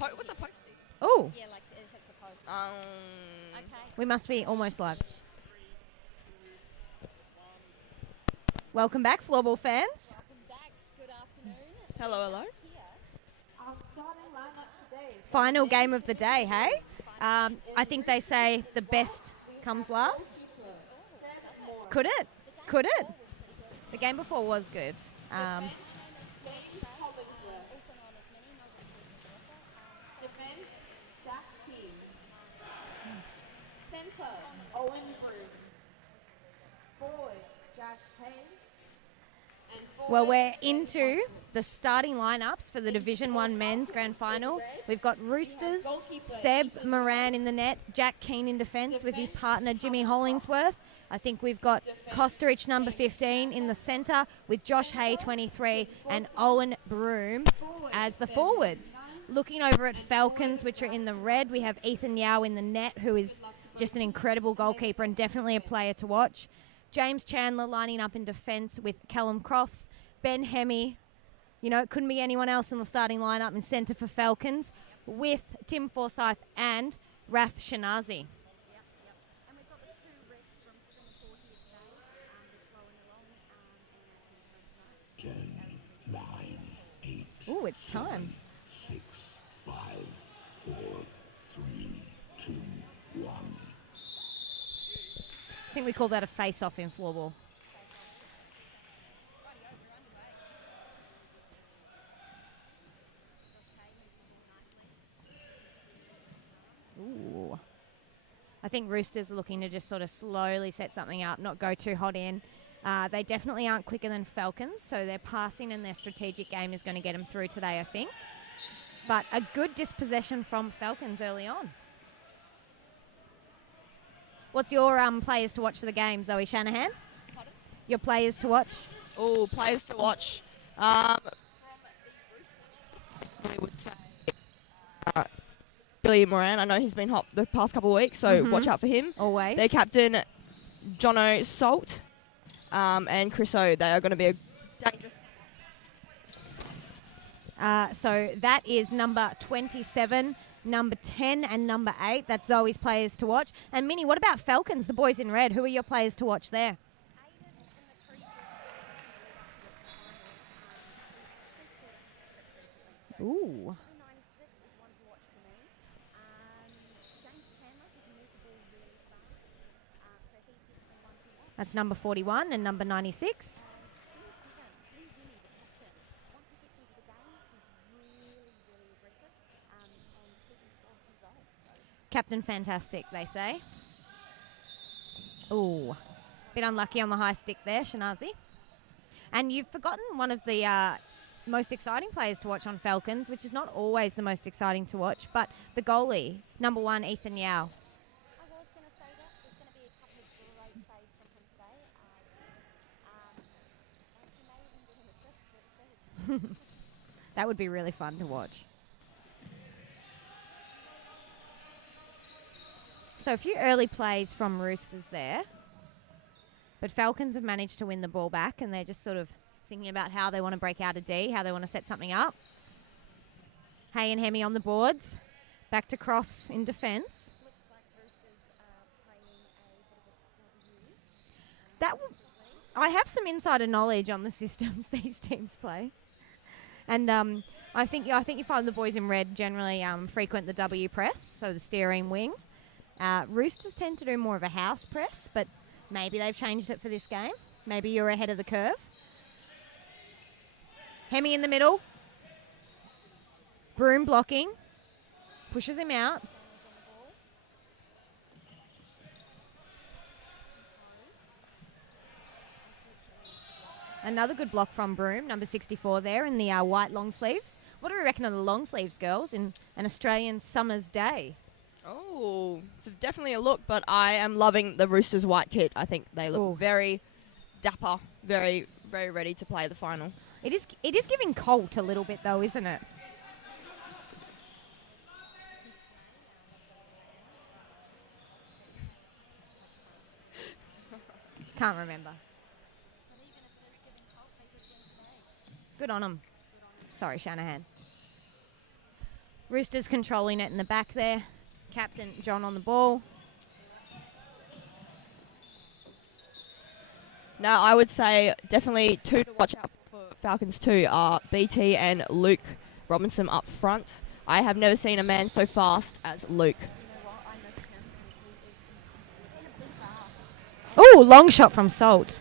What's a postie? Oh, Yeah, like it hits the post. Okay. we must be almost live. Welcome back, Floorball fans. Welcome back. Good afternoon. Hello, hello. Here. Our starting lineup today. Final game of the day, hey? I think they say the best comes last. Could it? Could it? The game before was good. Defense, Jack King. Center, Owen Bruce. Forward, Josh Haynes. And Well, we're into the starting lineups for the Division 1 Men's Grand Final. We've got Roosters, Seb Moran in the net, Jack Keane in defence with his partner Jimmy Hollingsworth. I think we've got Kosterich, number 15, in the centre with Josh Hay, 23, and Owen Broom as the forwards. Looking over at Falcons, which are in the red, we have Ethan Yao in the net, who is just an incredible goalkeeper and definitely a player to watch. James Chandler lining up in defence with Callum Crofts. Ben Hemi, you know, it couldn't be anyone else in the starting lineup in centre for Falcons, with Tim Forsyth and Raf Shanazi. And we've got the two refs from Singapore here today. They're flowing along 10, 9, 8. Ooh, it's time. 6, 5, 4, 3, 2, 1. I think we call that a face-off in floorball. Ooh. I think Roosters are looking to just sort of slowly set something up, not go too hot in. They definitely aren't quicker than Falcons, so their passing and their strategic game is going to get them through today, I think. But a good dispossession from Falcons early on. What's your players to watch for the game, Zoe Shanahan? Pardon? Your players to watch? Oh, players to watch. We would say Billy Moran. I know he's been hot the past couple of weeks, so watch out for him. Always. Their captain, Jono Salt, and Chris O. They are going to be a dangerous. So that is number 27, number 10, and number 8. That's Zoe's players to watch. And Minnie, what about Falcons, the boys in red? Who are your players to watch there? Ooh. 96 is one to watch for me. James Chandler, he can move the ball really fast. So he's definitely one to watch. That's number 41 and number 96. Number 7, Lee Hemi, the captain. Once he gets into the game, he's really, really aggressive. And he can score a few goals. So Captain Fantastic, they say. Ooh. Bit unlucky on the high stick there, Shanazi. And you've forgotten one of the most exciting players to watch on Falcons, which is not always the most exciting to watch, but the goalie, number 1, Ethan Yao. I was going to say that. There's going to be a couple of great saves from him today. And he may even get an assist. Let's see. That would be really fun to watch. So a few early plays from Roosters there. But Falcons have managed to win the ball back, and they're just sort of thinking about how they want to break out a D, how they want to set something up. Hay and Hemi on the boards. Back to Crofts in defence. Looks like Roosters are playing a bit of a W. I have some insider knowledge on the systems these teams play. And I think you find the boys in red generally frequent the W press, so the steering wing. Roosters tend to do more of a house press, but maybe they've changed it for this game. Maybe you're ahead of the curve. Hemi in the middle. Broom blocking. Pushes him out. Another good block from Broom, number 64 there in the white long sleeves. What do we reckon of the long sleeves, girls, in an Australian summer's day? Oh, it's definitely a look, but I am loving the Roosters white kit. I think they look very dapper, very, very ready to play the final. It is giving Colt a little bit, though, isn't it? Can't remember. Good on them. Sorry, Shanahan. Roosters controlling it in the back there. Captain John on the ball. Now, I would say definitely two to watch out for Falcons too are BT and Luke Robinson up front. I have never seen a man so fast as Luke. You know what? I missed him. He is incredibly fast. Oh, long shot from Salt.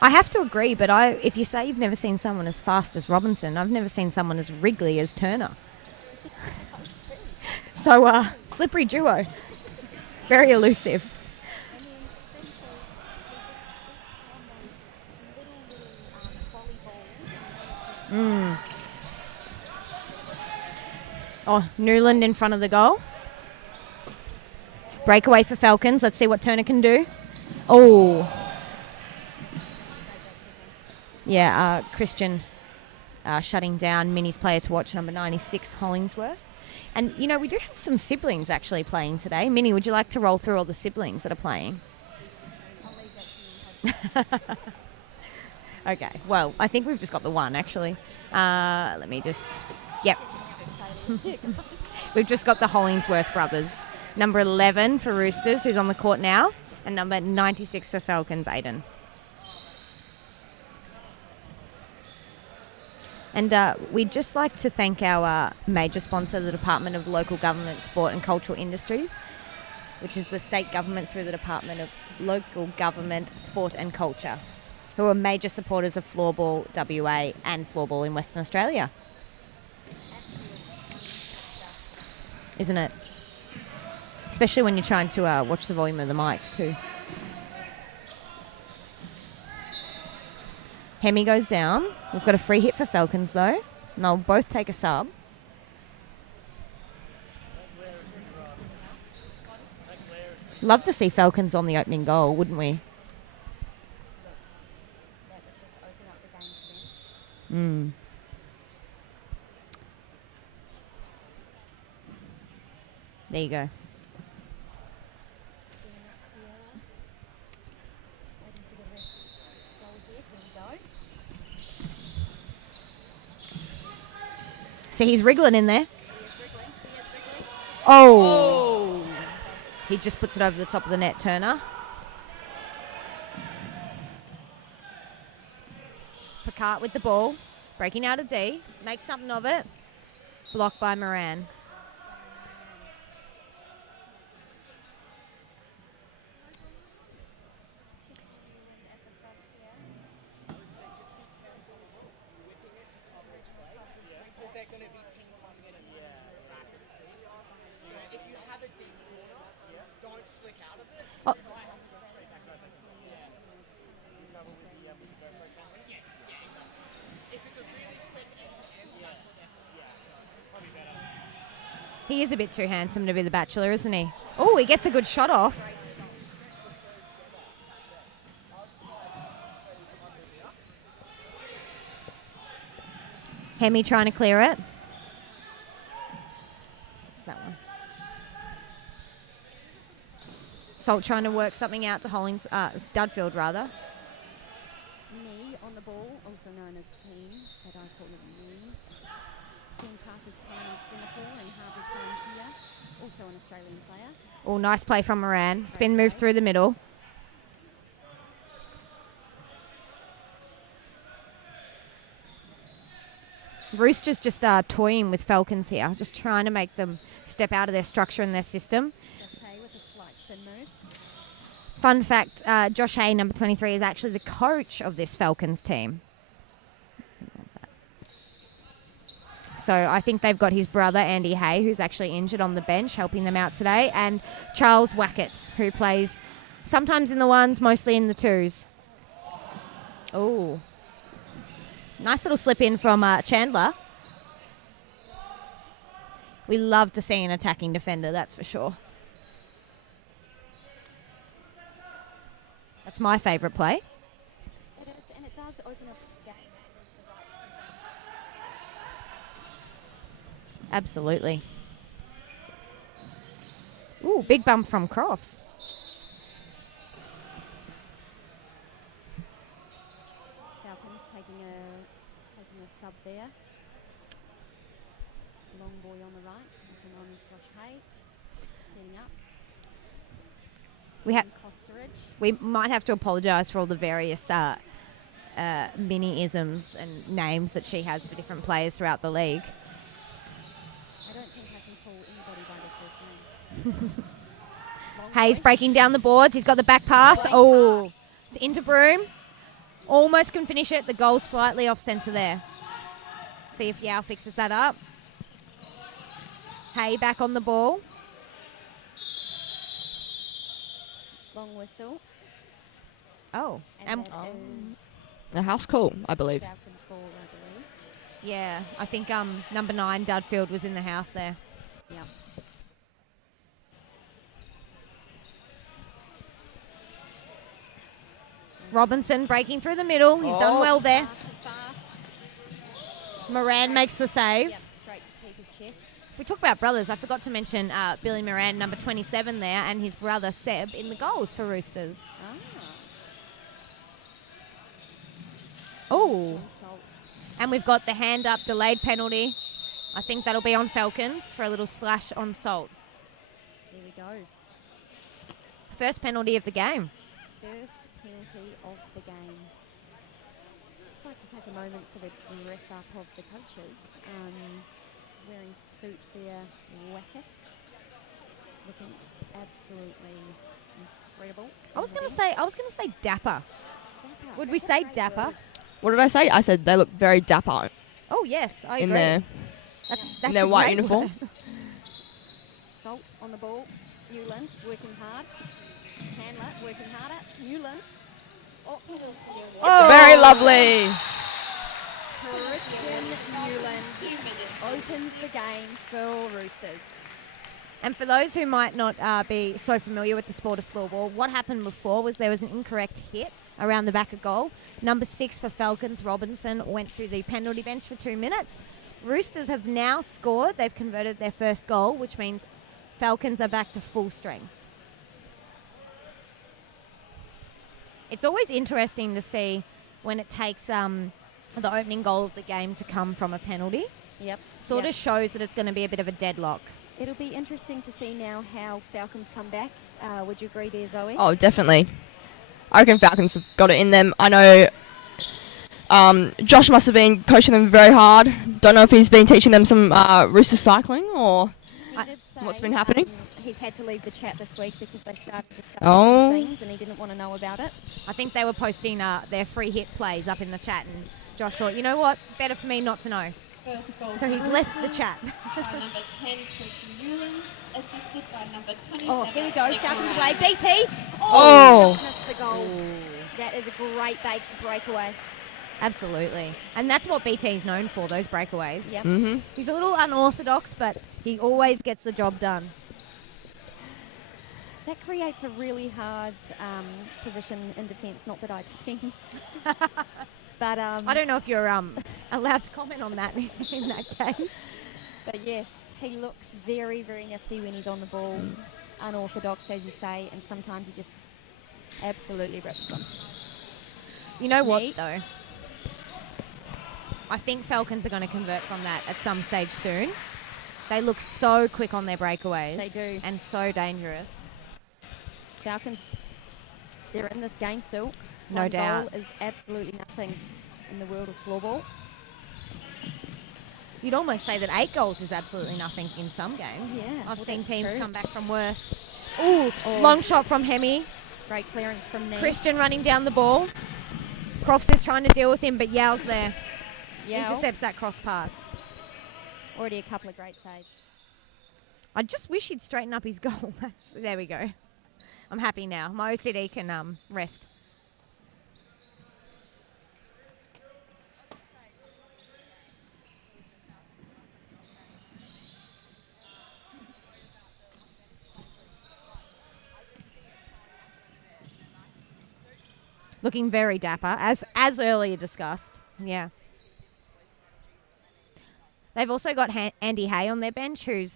I have to agree, but if you say you've never seen someone as fast as Robinson, I've never seen someone as wriggly as Turner. So, slippery duo. Very elusive. I mean, them two, they just beats on those volleyballs and Mm. Oh, Newland in front of the goal. Breakaway for Falcons. Let's see what Turner can do. Oh. Yeah, Christian shutting down Minnie's player to watch, number 96, Hollingsworth. And, you know, we do have some siblings actually playing today. Minnie, would you like to roll through all the siblings that are playing? I'll leave that to you. Okay, well, I think we've just got the one, actually. Let me just... Yep. We've just got the Hollingsworth brothers. Number 11 for Roosters, who's on the court now, and number 96 for Falcons, Aiden. And we'd just like to thank our major sponsor, the Department of Local Government, Sport and Cultural Industries, which is the state government through the Department of Local Government, Sport and Culture, who are major supporters of Floorball WA and Floorball in Western Australia. Isn't it? Especially when you're trying to watch the volume of the mics too. Hemi goes down. We've got a free hit for Falcons though. And they'll both take a sub. Love to see Falcons on the opening goal, wouldn't we? That would just open up the game for them. There you go. Seeing it here. Waiting for the refs go ahead. Here we go. See, he's wriggling in there. He is wriggling. He is wriggling. Oh! He just puts it over the top of the net, Turner. Picard with the ball. Breaking out a D. Makes something of it. Blocked by Moran. He is a bit too handsome to be the Bachelor, isn't he? Oh, he gets a good shot off. Hemi trying to clear it. It's that one. Salt trying to work something out to Dudfield, rather. Knee on the ball, also known as keen, but I call it knee. Spends half his time in Singapore and half his time here. Also an Australian player. Oh, nice play from Moran. Spin move through the middle. Roosters just toying with Falcons here, just trying to make them step out of their structure and their system. Josh Hay with a slight spin move. Fun fact, Josh Hay, number 23, is actually the coach of this Falcons team. So I think they've got his brother, Andy Hay, who's actually injured on the bench, helping them out today, and Charles Wackett, who plays sometimes in the ones, mostly in the twos. Oh. Nice little slip in from Chandler. We love to see an attacking defender, that's for sure. That's my favourite play. It is, and it does open up the game. Absolutely. Ooh, big bump from Crofts. Falcons taking a sub there. Long boy on the right. Josh Hay setting up. We Costeridge. we might have to apologise for all the various mini-isms and names that she has for different players throughout the league. I don't think I can call anybody by their first name. Long Hayes voice. breaking down the boards. He's got the back pass. Great Oh, pass. into Broome. Almost can finish it. The goal's slightly off centre there. See if Yao fixes that up. Hay back on the ball. Long whistle. Oh, And and that is A house call, I believe. Falcons ball, I believe. yeah, I think number 9 Dudfield was in the house there. Yeah. Robinson breaking through the middle. He's done well there. Fast. Moran makes the save. Yep, straight to the keeper's chest. If we talk about brothers, I forgot to mention Billy Moran, number 27 there, and his brother Seb in the goals for Roosters. Oh, John Salt. and we've got the hand up delayed penalty. I think that'll be on Falcons for a little slash on Salt. There we go. First penalty of the game. First penalty of the game. Just like to take a moment for the dress up of the coaches. Wearing suit there, Wackett. Looking absolutely incredible. I was on the going to bench. say dapper. Dapper. Would we That's a say great dapper? word. What did I say? I said they look very dapper Oh yes, I in agree. their That's in their a white great uniform. word. Salt on the ball. Newland working hard. Chandler working harder. Newland. Oh. Very lovely. Christian Newland opens the game for Roosters. And for those who might not be so familiar with the sport of floorball, what happened before was there was an incorrect hit around the back of goal. Number 6 for Falcons, Robinson, went to the penalty bench for 2 minutes. Roosters have now scored. They've converted their first goal, which means Falcons are back to full strength. It's always interesting to see when it takes the opening goal of the game to come from a penalty. Yep. Sort of shows that it's going to be a bit of a deadlock. It'll be interesting to see now how Falcons come back. Would you agree there, Zoe? Oh, definitely. I reckon Falcons have got it in them. I know Josh must have been coaching them very hard. Don't know if he's been teaching them some Rooster cycling or He did say, what's been happening? He's had to leave the chat this week because they started discussing Oh. some things and he didn't want to know about it. I think they were posting their free hit plays up in the chat, and Josh thought, you know what, better for me not to know. So he's left the chat. By number 10, Christian Newland, assisted by number 27. Oh, here we go. Falcons away. BT. Oh. Just missed the goal. That is a great breakaway. Absolutely. And that's what BT is known for, those breakaways. Yep. Mm-hmm. He's a little unorthodox, but he always gets the job done. That creates a really hard position in defence. Not that I defend. But I don't know if you're allowed to comment on that in that case. But yes, he looks very, very nifty when he's on the ball. Unorthodox, as you say, and sometimes he just absolutely rips them. You know what, Neat. though? I think Falcons are going to convert from that at some stage soon. They look so quick on their breakaways. They do. And so dangerous. Falcons, they're in this game still. No One doubt. goal is absolutely nothing in the world of floorball. You'd almost say that 8 goals is absolutely nothing in some games. Yeah, I've well, seen that's teams true. come back from worse. Ooh, Oh. long shot from Hemi. Great clearance from Nee. Christian running down the ball. Crofts is trying to deal with him, but Yao's there. Yao, Intercepts that cross pass. already a couple of great saves. I just wish he'd straighten up his goal. There we go. I'm happy now. My OCD can rest. Looking very dapper, as earlier discussed. Yeah. They've also got Andy Hay on their bench, who's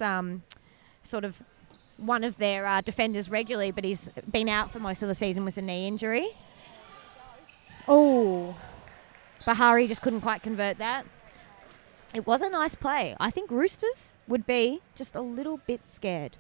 sort of one of their defenders regularly, but he's been out for most of the season with a knee injury. Oh. Bahari just couldn't quite convert that. It was a nice play. I think Roosters would be just a little bit scared.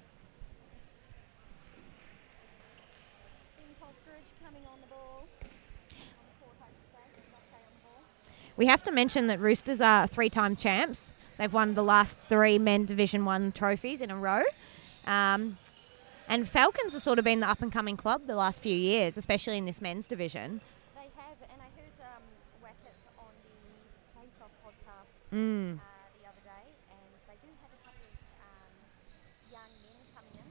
We have to mention that Roosters are 3-time champs. They've won the last 3 men Division 1 trophies in a row. And Falcons have sort of been the up-and-coming club the last few years, especially in this men's division. They have, and I heard Wackett on the Face Off podcast the other day, and they do have a couple of young men coming in.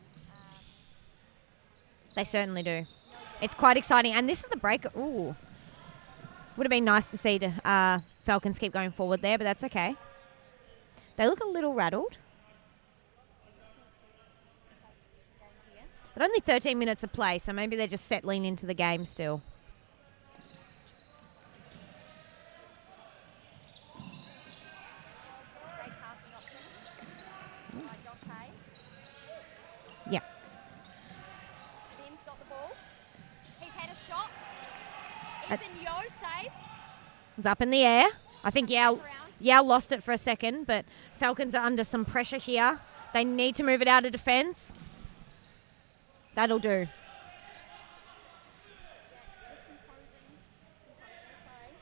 They certainly do. It's quite exciting. And this is the break. Ooh. Would have been nice to see the Falcons keep going forward there, but that's okay. They look a little rattled. But only 13 minutes of play, so maybe they're just settling into the game still. Great passing option by Josh Hay. Yeah. Ben's got the ball. He's had a shot. Ethan Yo save. It was up in the air. I think Yao lost it for a second, but Falcons are under some pressure here. They need to move it out of defence. That'll do. Jack just composing the play.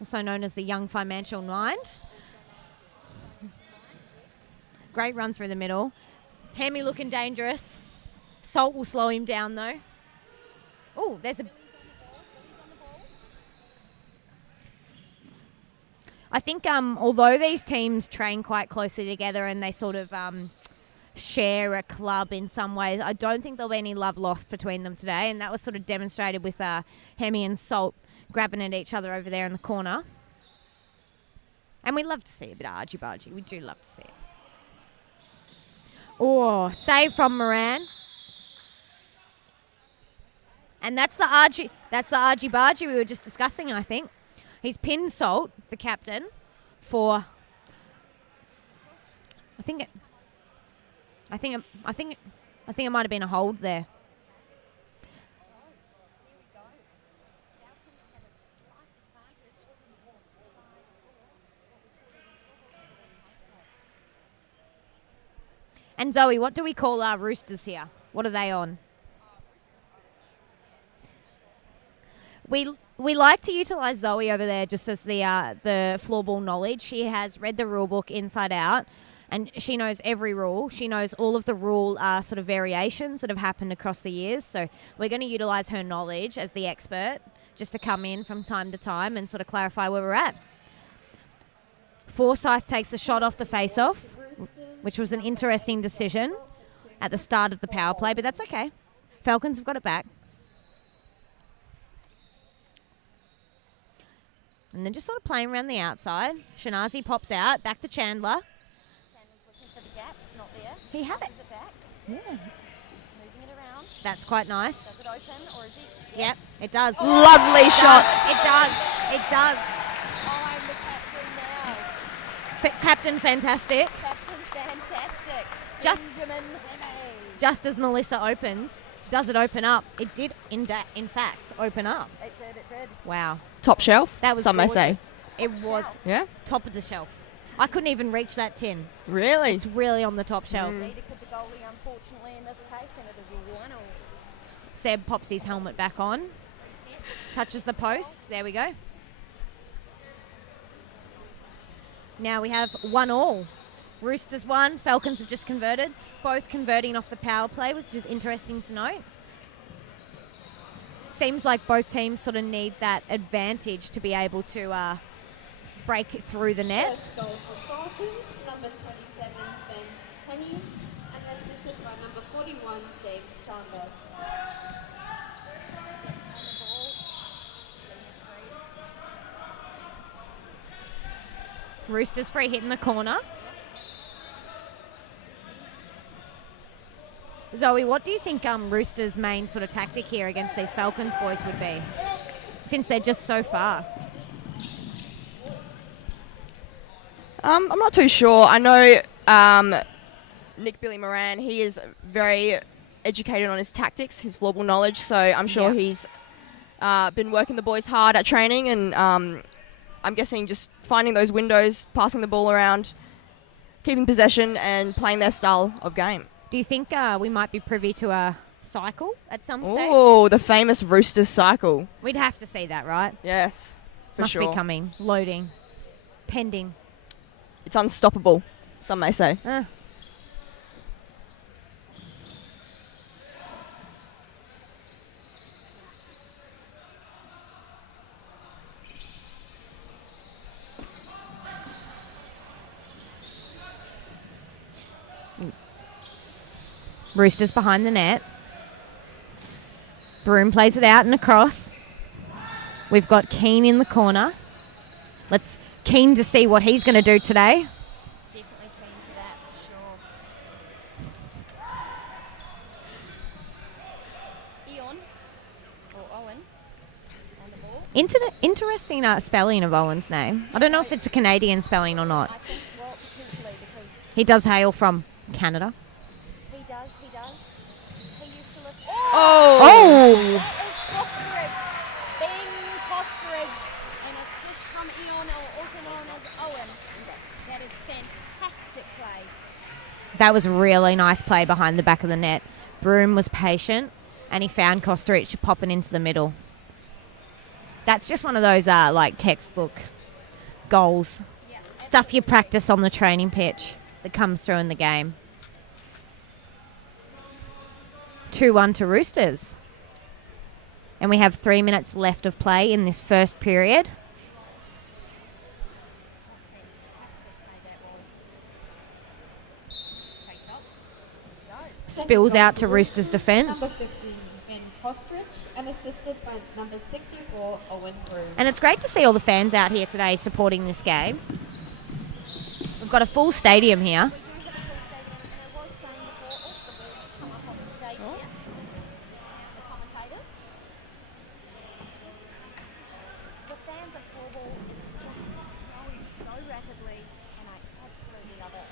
Also known as the young financial mind. Great run through the middle. Hammy looking dangerous. Salt will slow him down though. Oh, there's a... Billy's on the ball. I think although these teams train quite closely together and they sort of share a club in some ways, I don't think there'll be any love lost between them today, and that was sort of demonstrated with Hemi and Salt grabbing at each other over there in the corner. And we love to see a bit of argy-bargy. We do love to see it. Oh, save from Moran. And that's the argy-bargy we were just discussing, I think. He's pinned Salt, the captain, for... I think it might have been a hold there. So, here we go. Falcons have a slight advantage. 5-4. And Zoe, what do we call our Roosters here? What are they on? We like to utilise Zoe over there just as the floorball knowledge. She has read the rule book inside out, and she knows every rule. She knows all of the rule sort of variations that have happened across the years. So we're going to utilise her knowledge as the expert just to come in from time to time and sort of clarify where we're at. Forsyth takes the shot off the face-off, which was an interesting decision at the start of the power play, but that's okay. Falcons have got it back. And then just sort of playing around the outside. Shanazi pops out, back to Chandler. Chandler's looking for the gap. It's not there. He had it. Passes it back. Yeah. Moving it around. That's quite nice. Does it open or is it? Yep, it does. Lovely shot. It does. It does. Oh, I'm the captain now. Captain Fantastic. Captain Fantastic. Just- Benjamin Hemme. Just as Melissa opens, does it open up? It did, in fact, open up. It did, it did. Wow. Top shelf, That was some may say. gorgeous. It was Yeah? top of the shelf. I couldn't even reach that tin. Really? It's really on the top shelf. Neither could the goalie, unfortunately, in this case, and it is 1-0. Seb pops his helmet back on. Touches the post. There we go. Now we have 1-1. Roosters 1. Falcons have just converted. Both converting off the power play, which is interesting to note. Seems like both teams sort of need that advantage to be able to break through the net. First goal for Falcons, number 27, Ben Penny, and assisted by number 41, James Chandler. Roosters free hit in the corner. Zoe, what do you think Roosters' main sort of tactic here against these Falcons boys would be, since they're just so fast? I'm not too sure. I know Nick Billy Moran, he is very educated on his tactics, his floorball knowledge, so I'm sure he's been working the boys hard at training and I'm guessing just finding those windows, passing the ball around, keeping possession and playing their style of game. Do you think we might be privy to a cycle at some stage? Oh, the famous Roosters cycle. We'd have to see that, right? Yes, for Must sure. be coming, loading, pending. It's unstoppable, some may say. Roosters behind the net. Broom plays it out and across. We've got Keane in the corner. Let's keen to see what he's going to do today. Definitely keen for that, for sure. Eon, or Owen, on the ball. Interesting spelling of Owen's name. I don't know if it's a Canadian spelling or not. I think, well, potentially, because He does hail from Canada. he does. He used to live... Oh! That is Costeridge. Ben Costeridge. An assist from Eon, or also known as Owen. That is fantastic play. That was a really nice play behind the back of the net. Broom was patient, and he found Costeridge popping into the middle. That's just one of those like textbook goals. Stuff you practice on the training pitch that comes through in the game. 2-1 to Roosters. And we have 3 minutes left of play in this first period. Spills out to Roosters defence. Number 15, Ben Costeridge, and assisted by number 64, Owen Broom. And it's great to see all the fans out here today supporting this game. We've got a full stadium here. We do have a full stadium, and I was saying before, the balls come up on the stage here. The commentators. The fans of Floorball, it's just growing so rapidly, and I absolutely love it. I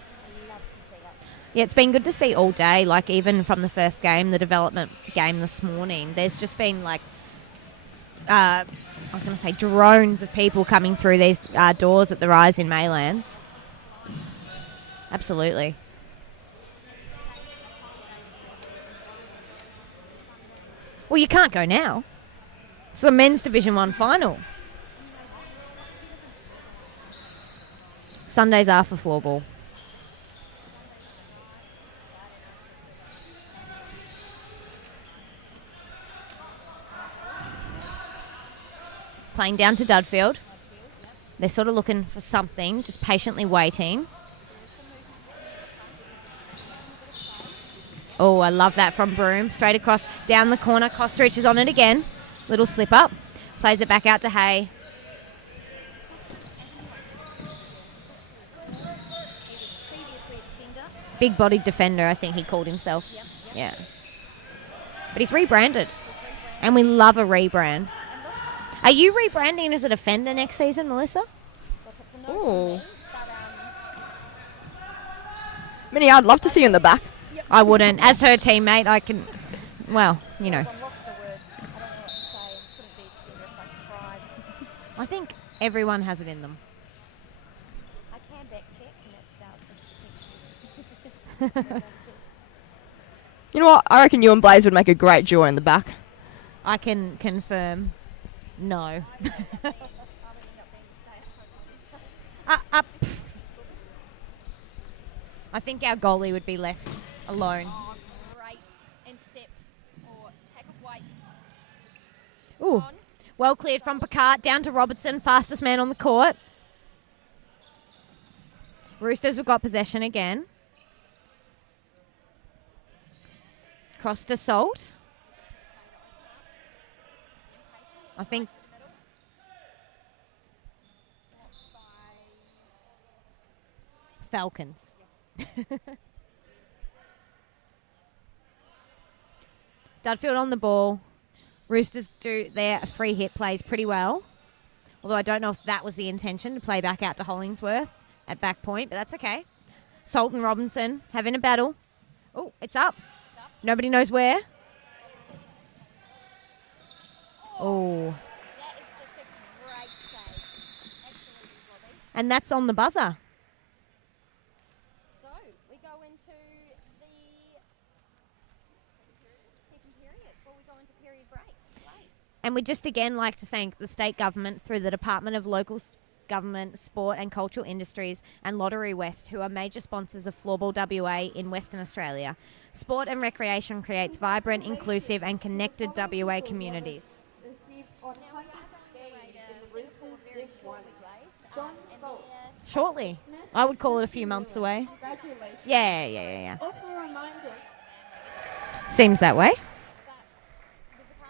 love to see it. Yeah, it's been good to see all day, like even from the first game, the development game this morning. There's just been like, I was going to say drones of people coming through these doors at the Rise in Maylands. Absolutely. Well, you can't go now. It's the men's Division 1 final. Sundays are for floorball. Playing down to Dudfield. They're sort of looking for something, just patiently waiting. Oh, I love that from Broom. Straight across, down the corner. Costeridge is on it again. Little slip up. Plays it back out to Hay. Previously a defender. Big-bodied defender, I think he called himself. Yeah. But he's rebranded. And we love a rebrand. Are you rebranding as a defender next season, Melissa? Look, it's a no Ooh. from me, but Minnie, I'd love to see you in the back. I wouldn't. As her teammate, I can... Well, you know. I'm lost for words. I don't know what to say. Couldn't be a defender if I tried. I think everyone has it in them. I can back check, and that's about as You know what? I reckon you and Blaze would make a great duo in the back. I can confirm no. I would end up being the stay-at-home mum. I think our goalie would be left alone. Oh, great intercept or tackle weight. Ooh. Well cleared from Picard, down to Robertson, fastest man on the court. Roosters have got possession again. Cross to Salt. I think... Falcons. Dudfield on the ball. Roosters do their free hit plays pretty well. Although I don't know if that was the intention, to play back out to Hollingsworth at back point, but that's okay. Salt and Robinson having a battle. Oh, it's up. Nobody knows where. Oh. That is just a great save. And that's on the buzzer. So we go into the second period, or we go into period break. Please. And we'd just again like to thank the state government through the Department of Local Government, Sport and Cultural Industries and Lottery West, who are major sponsors of Floorball WA in Western Australia. Sport and recreation creates vibrant, inclusive and connected WA communities. Shortly. I would call it a few months away. Yeah. Seems that way.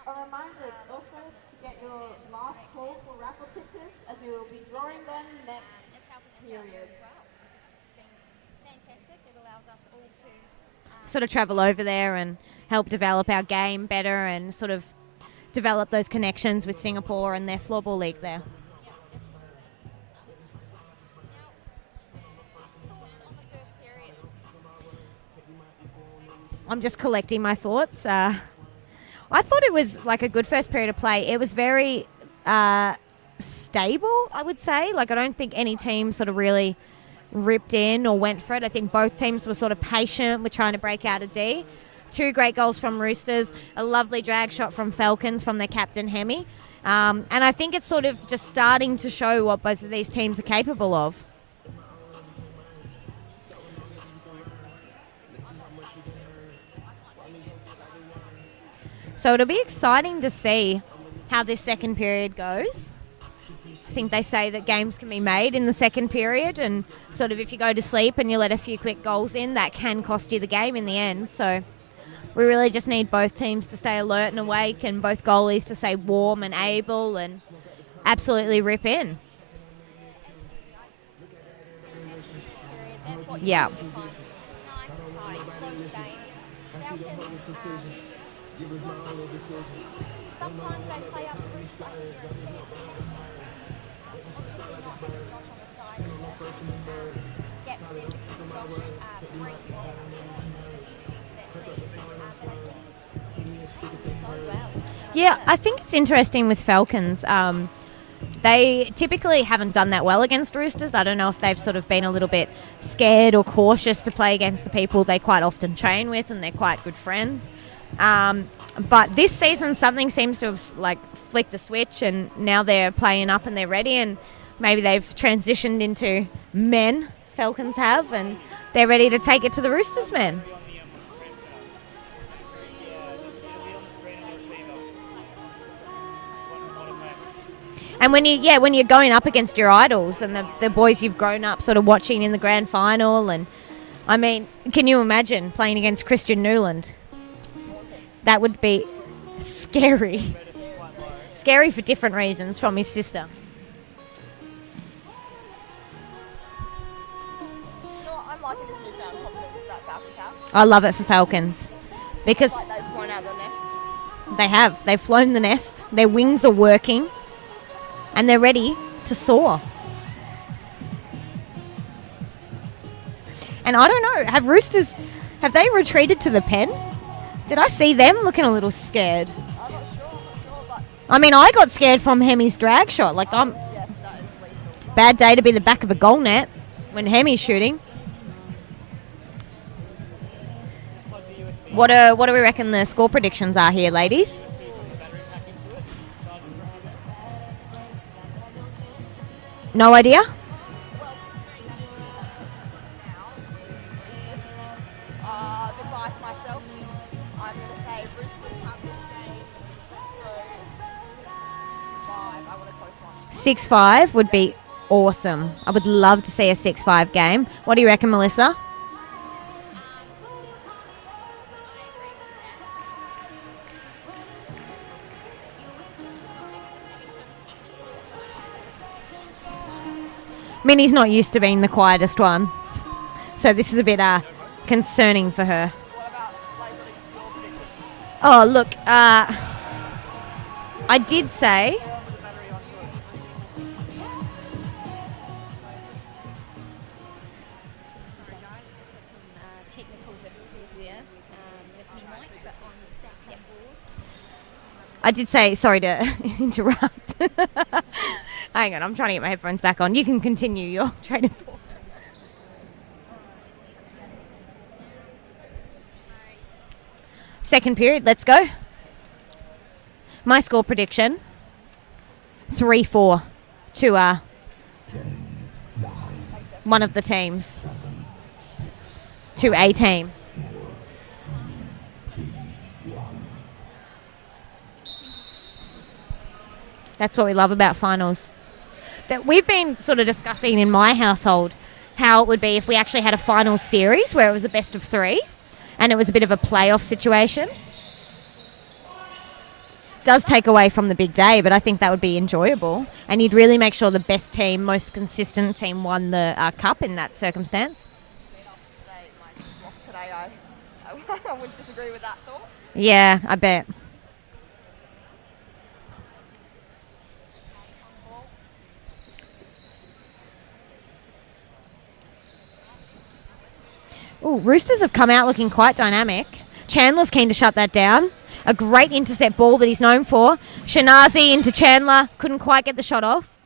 A reminder also to get your last call for raffle tickets, as we will be drawing them next period. Fantastic. It allows us all to Sort of travel over there and help develop our game better and sort of develop those connections with Singapore and their floorball league there. I'm just collecting my thoughts. I thought it was like a good first period of play. It was very stable, I would say. Like, I don't think any team sort of really ripped in or went for it. I think both teams were sort of patient with trying to break out a D. 2 great goals from Roosters, a lovely drag shot from Falcons from their captain Hemi. And I think it's sort of just starting to show what both of these teams are capable of. So it'll be exciting to see how this second period goes. I think they say that games can be made in the second period, and sort of if you go to sleep and you let a few quick goals in, that can cost you the game in the end. So we really just need both teams to stay alert and awake, and both goalies to stay warm and able and absolutely rip in. Yeah. sometimes they play up the wrist like they're a fair obviously not having Josh on the side gets them because Josh brings so well. Yeah, I think it's interesting with Falcons. They typically haven't done that well against Roosters. I don't know if they've sort of been a little bit scared or cautious to play against the people they quite often train with, and they're quite good friends. But this season, something seems to have like flicked a switch, and now they're playing up and they're ready, and maybe they've transitioned into men, Falcons have, and they're ready to take it to the Roosters men. And when you're going up against your idols and the boys you've grown up sort of watching in the grand final, and I mean, can you imagine playing against Christian Newland? That would be scary. Scary for different reasons from his sister. I'm liking this newfound confidence that Falcons have. I love it for Falcons because Like they've flown out of the nest. they have. They've flown the nest. Their wings are working. And they're ready to soar. And I don't know, have they retreated to the pen? Did I see them looking a little scared? I'm not sure, but I mean, I got scared from Hemi's drag shot. Like, yes, that is lethal. bad day to be the back of a goal net when Hemi's shooting. What do we reckon the score predictions are here, ladies? No idea? Advice myself, I'm going to say Roosters have this game. So, 5, I want a close one. 6-5 would be awesome. I would love to see a 6-5 game. What do you reckon, Melissa? Minnie's not used to being the quietest one, so this is a bit concerning for her. What about Labour your prediction? Oh, look, I did say... Sorry guys, just had some technical difficulties there with me mic, but I'm back on board. I did say, sorry to interrupt. Hang on, I'm trying to get my headphones back on. You can continue your train of thought. Second period, let's go. My score prediction, 3-4 to one of the teams. To a team. That's what we love about finals. That we've been sort of discussing in my household how it would be if we actually had a finals series where it was a best of 3 and it was a bit of a playoff situation. Does take away from the big day, but I think that would be enjoyable. And you'd really make sure the best team, most consistent team won the cup in that circumstance. Lost today, I would disagree with that thought. Yeah, I bet. Ooh, Roosters have come out looking quite dynamic. Chandler's keen to shut that down. A great intercept ball that he's known for. Shanazi into Chandler. Couldn't quite get the shot off.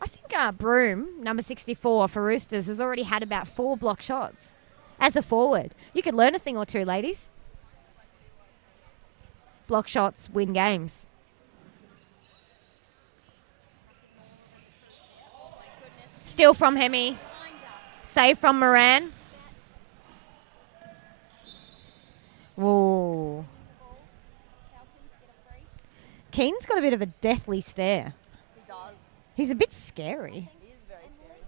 I think Broome, number 64 for Roosters, has already had about 4 block shots as a forward. You could learn a thing or two, ladies. Block shots win games. Steal from Hemi. Save from Moran. Whoa. Keen's got a bit of a deathly stare. He does. He's a bit scary. He is very scary.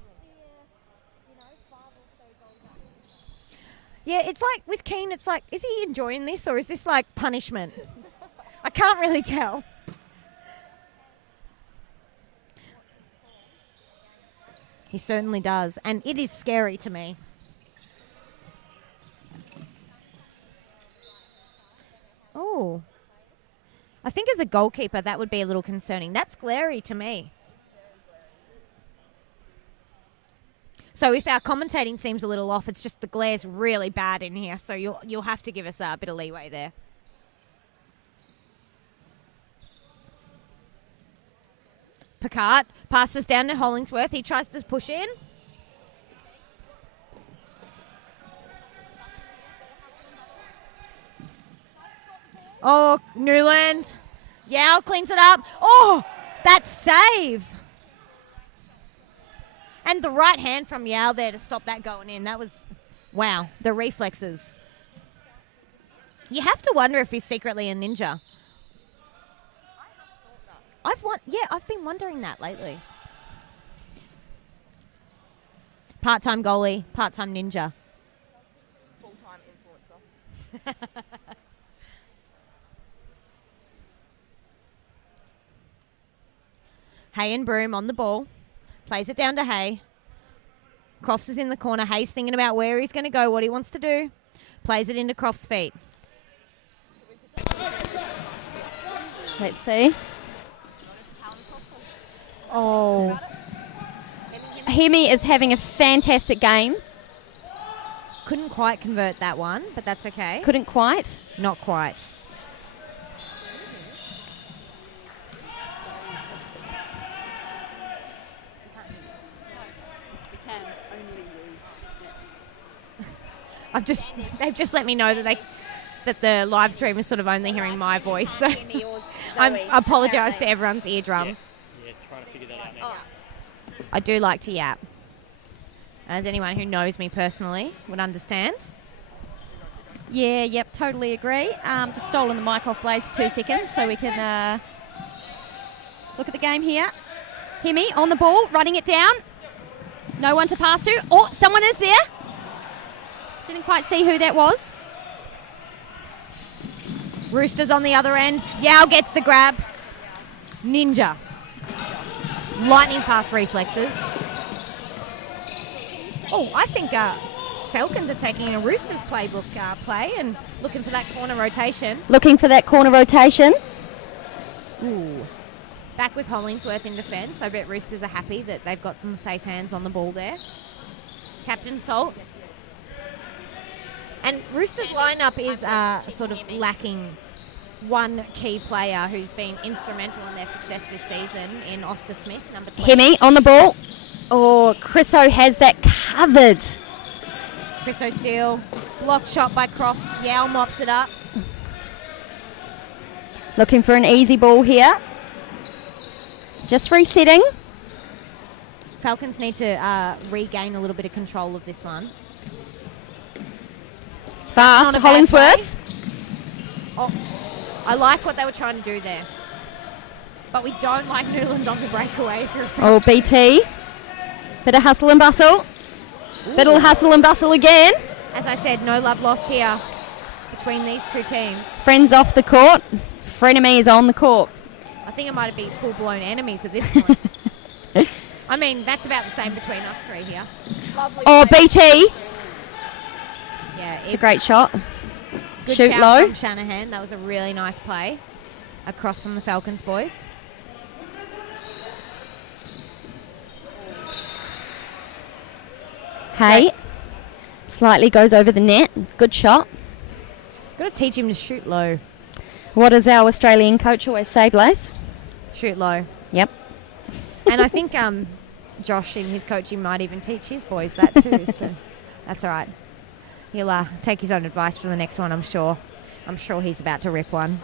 Yeah, it's like with Keen, it's like, is he enjoying this or is this like punishment? I can't really tell. He certainly does, and it is scary to me. Oh. I think as a goalkeeper, that would be a little concerning. That's glary to me. So if our commentating seems a little off, it's just the glare's really bad in here, so you'll have to give us a bit of leeway there. Picard passes down to Hollingsworth. He tries to push in. Oh, Newland. Yao cleans it up. Oh, that save. And the right hand from Yao there to stop that going in. That was, wow, the reflexes. You have to wonder if he's secretly a ninja. I've been wondering that lately. Part-time goalie, part-time ninja. Full-time influencer. Hay and Broome on the ball. Plays it down to Hay. Crofts is in the corner. Hay's thinking about where he's going to go, what he wants to do. Plays it into Crofts' feet. Let's see. Oh. Hemi is having a fantastic game. Couldn't quite convert that one, but that's okay. Couldn't quite. Not quite. They've just let me know that the live stream is sort of only hearing my voice, so I apologise to everyone's eardrums. Yeah, trying to figure that out now. I do like to yap, as anyone who knows me personally would understand. Yeah, yep, totally agree. Just stolen the mic off Blaze for 2 seconds so we can look at the game here. Hemi on the ball, running it down. No one to pass to. Oh, someone is there. Didn't quite see who that was. Roosters on the other end. Yao gets the grab. Ninja. Lightning fast reflexes. Oh, I think Falcons are taking a Roosters playbook play and looking for that corner rotation. Looking for that corner rotation. Ooh. Back with Hollingsworth in defence. I bet Roosters are happy that they've got some safe hands on the ball there. Captain Salt. And Roosters' lineup is sort of lacking one key player who's been instrumental in their success this season in Oscar Smith, number 20. Hemi on the ball. Oh, Chriso has that covered. Chris O'Steele, blocked shot by Crofts. Yao mops it up. Looking for an easy ball here. Just resetting. Falcons need to regain a little bit of control of this one. It's fast. Not a bad Hollingsworth. Oh, I like what they were trying to do there. But we don't like Newland on the breakaway for a fact. Oh, BT. Bit of hustle and bustle. Bit of hustle and bustle again. As I said, no love lost here between these two teams. Friends off the court. Frenemy is on the court. I think it might be full-blown enemies at this point. I mean, that's about the same between us three here. Lovely Oh, play. BT. Yeah, It's a great shot. good Shoot shout low. from Shanahan. That was a really nice play across from the Falcons boys. Hey. Slightly goes over the net. Good shot. Got to teach him to shoot low. What does our Australian coach always say, Blaze? Shoot low. Yep. And I think Josh in his coaching might even teach his boys that too. So that's all right. He'll take his own advice for the next one, I'm sure. I'm sure he's about to rip one.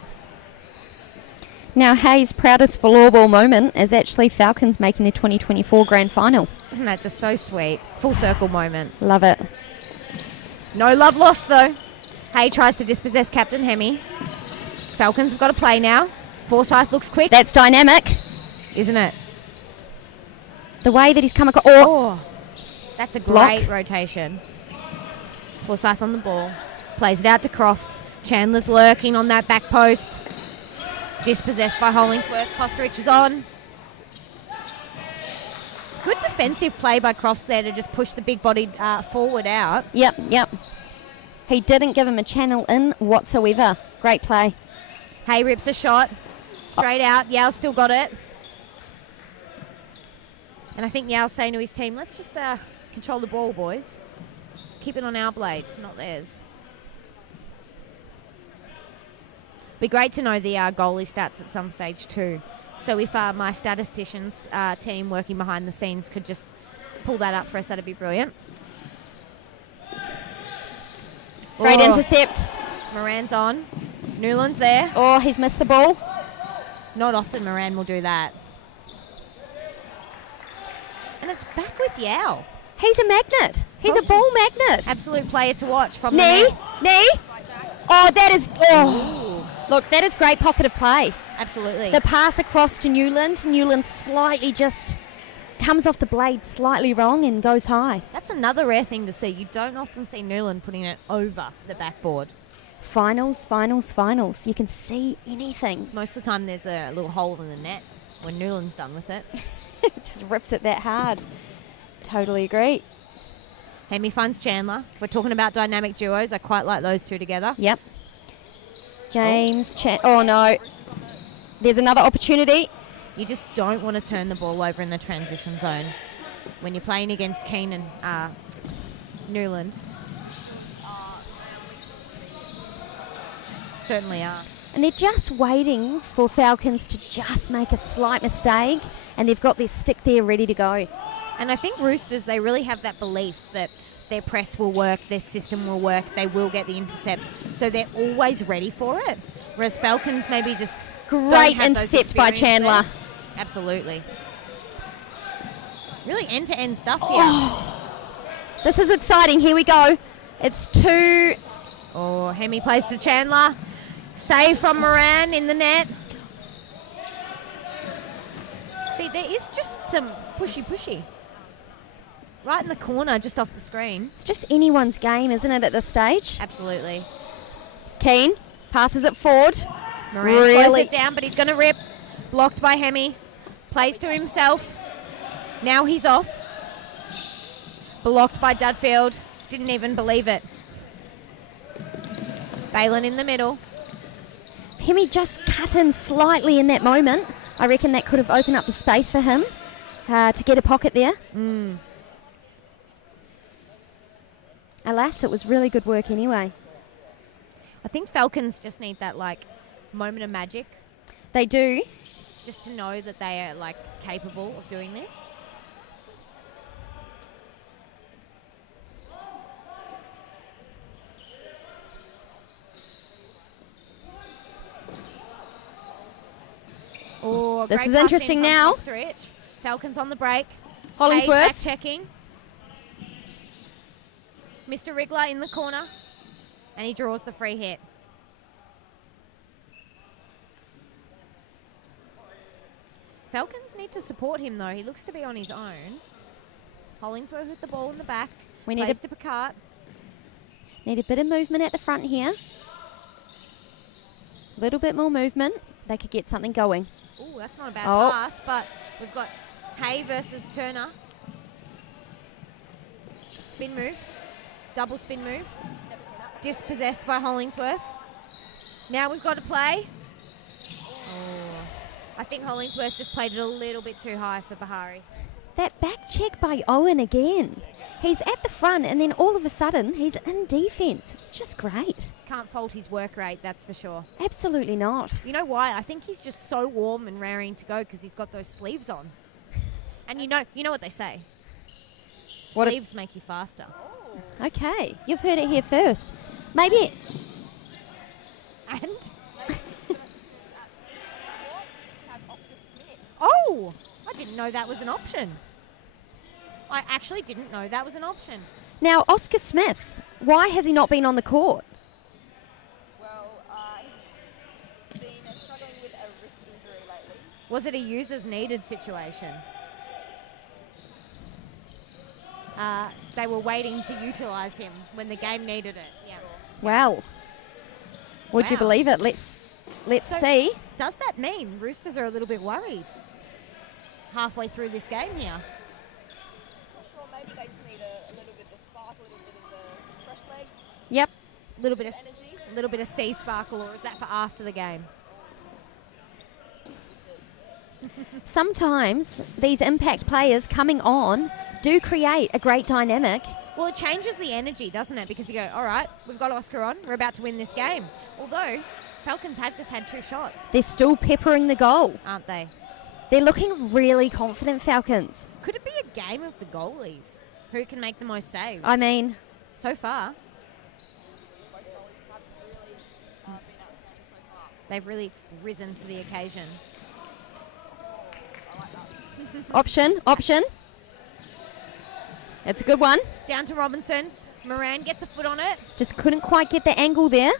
Now, Hayes' proudest floorball moment is actually Falcons making the 2024 grand final. Isn't that just so sweet? Full circle moment. Love it. No love lost though. Hay tries to dispossess Captain Hemi. Falcons have got to play now. Forsyth looks quick, That's dynamic. isn't it? The way that he's come across. Oh, That's a Block. great rotation. Forsyth on the ball. Plays it out to Crofts. Chandler's lurking on that back post. Dispossessed by Hollingsworth. Kostrich is on. Good defensive play by Crofts there to just push the big bodied forward out. Yep. He didn't give him a channel in whatsoever. Great play. Hay rips a shot. Straight out. Yao still got it. And I think Yao's saying to his team, let's just control the ball, boys. Keep it on our blade, not theirs. Be great to know the goalie stats at some stage too. So if my statisticians team working behind the scenes could just pull that up for us, that'd be brilliant. Great Oh, intercept. Moran's on. Newland's there. Oh, he's missed the ball. Not often Moran will do that. And it's back with Yao. He's a magnet. He's a ball magnet. Absolute player to watch from the Knee. net. Oh, that is. Oh. Look, that is great pocket of play. Absolutely. The pass across to Newland. Newland slightly just comes off the blade slightly wrong and goes high. That's another rare thing to see. You don't often see Newland putting it over the backboard. Finals. You can see anything. Most of the time there's a little hole in the net when Newland's done with it. Just rips it that hard. Totally agree. Hemi finds Chandler. We're talking about dynamic duos. I quite like those two together. Yep. James. Oh, no. There's another opportunity. You just don't want to turn the ball over in the transition zone when you're playing against Keane and Newland. Certainly are. And they're just waiting for Falcons to just make a slight mistake, and they've got their stick there ready to go. And I think Roosters, they really have that belief that their press will work, their system will work, they will get the intercept. So they're always ready for it. Whereas Falcons maybe just don't Great have those intercept by experience Chandler. there. Absolutely. Really end-to-end stuff here. Oh, this is exciting. Here we go. It's 2. Oh, Hemi plays to Chandler. Save from Moran in the net. See, there is just some pushy. Right in the corner, just off the screen. It's just anyone's game, isn't it, at this stage? Absolutely. Keane passes it forward. Moran slows Really? it down, but he's going to rip. Blocked by Hemi. Plays to himself. Now he's off. Blocked by Dudfield. Didn't even believe it. Balin in the middle. Hemi just cut in slightly in that moment. I reckon that could have opened up the space for him to get a pocket there. Alas, it was really good work anyway. I think Falcons just need that, like, moment of magic They do. just to know that they are, like, capable of doing this. Oh, This great is pass interesting in from now. Ostrich. Falcons on the break. Hollingsworth. Back checking. Mr. Wriggler in the corner. And he draws the free hit. Falcons need to support him, though. He looks to be on his own. Hollingsworth with the ball in the back. We need Plays to Picard. Need a bit of movement at the front here. A little bit more movement. They could get something going. Ooh, that's not a bad Oh. pass, but we've got Hay versus Turner. Spin move. Double spin move. Dispossessed by Hollingsworth. Now we've got to play. Oh. I think Hollingsworth just played it a little bit too high for Bahari. That back check by Owen again. He's at the front and then all of a sudden he's in defence. It's just great. Can't fault his work rate, that's for sure. Absolutely not. You know why? I think he's just so warm and raring to go because he's got those sleeves on. And you know what they say. What a- Sleeves make you faster. Okay, you've heard it here first. Maybe And oh, I didn't know that was an option. I actually didn't know that was an option. now Oscar Smith. Why has he not been on the court? Well, he's been struggling with a wrist injury lately. Was it a users needed situation? They were waiting to utilise him when the game needed it. Yeah. Well, would you Wow. believe it? Let's So- see. Does that mean Roosters are a little bit worried halfway through this game here? Not sure, maybe they just need a little bit of spark, a little bit of the fresh legs, Yep. Little bit of energy. little bit of sea sparkle, or is that for after the game? Sometimes these impact players coming on do create a great dynamic. Well, it changes the energy, doesn't it? Because you go, all right, we've got Oscar on, we're about to win this game. Although Falcons have just had 2 shots, They're still peppering the goal. aren't they? They're looking really confident, Falcons. Could it be a game of the goalies? Who can make the most saves? I mean, so far, Both goalies have really been outstanding so far. they've really risen to the occasion. I like that. option. It's a good one. Down to Robinson. Moran gets a foot on it. Just couldn't quite get the angle there.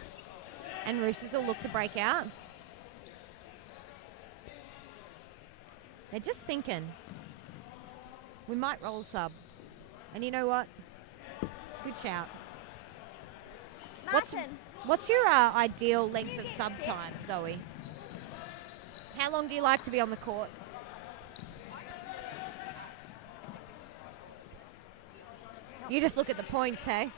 And Roosters will look to break out. They're just thinking, we might roll sub. And you know what? Good shout. What's your ideal length of sub time, Zoe? How long do you like to be on the court? You just look at the points, hey?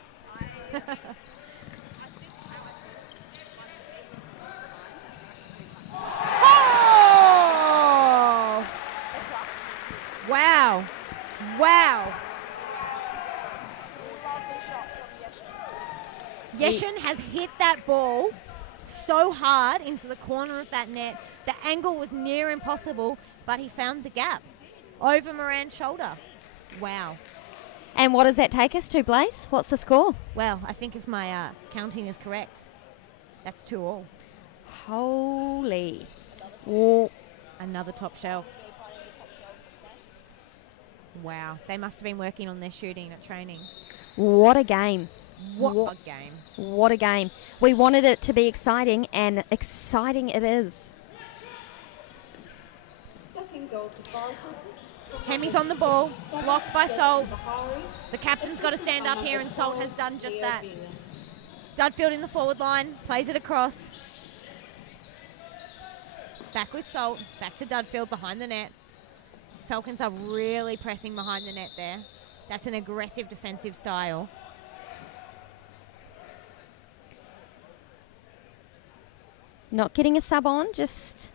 Oh! Wow. Wow. Lovely shot from Yeshin. Yeshin has hit that ball so hard into the corner of that net. The angle was near impossible, but he found the gap over Moran's shoulder. Wow. And what does that take us to, Blaze? What's the score? Well, I think if my counting is correct, that's 2-2. Holy. Whoa. Another top shelf. Wow. They must have been working on their shooting at training. What a game. What a game. What a game. We wanted it to be exciting, and exciting it is. Second goal to Falcons. Hemi's on the ball, blocked by Salt. The captain's got to stand up here, and Salt has done just that. Dudfield in the forward line, plays it across. Back with Salt, back to Dudfield behind the net. Falcons are really pressing behind the net there. That's an aggressive defensive style. Not getting a sub on, just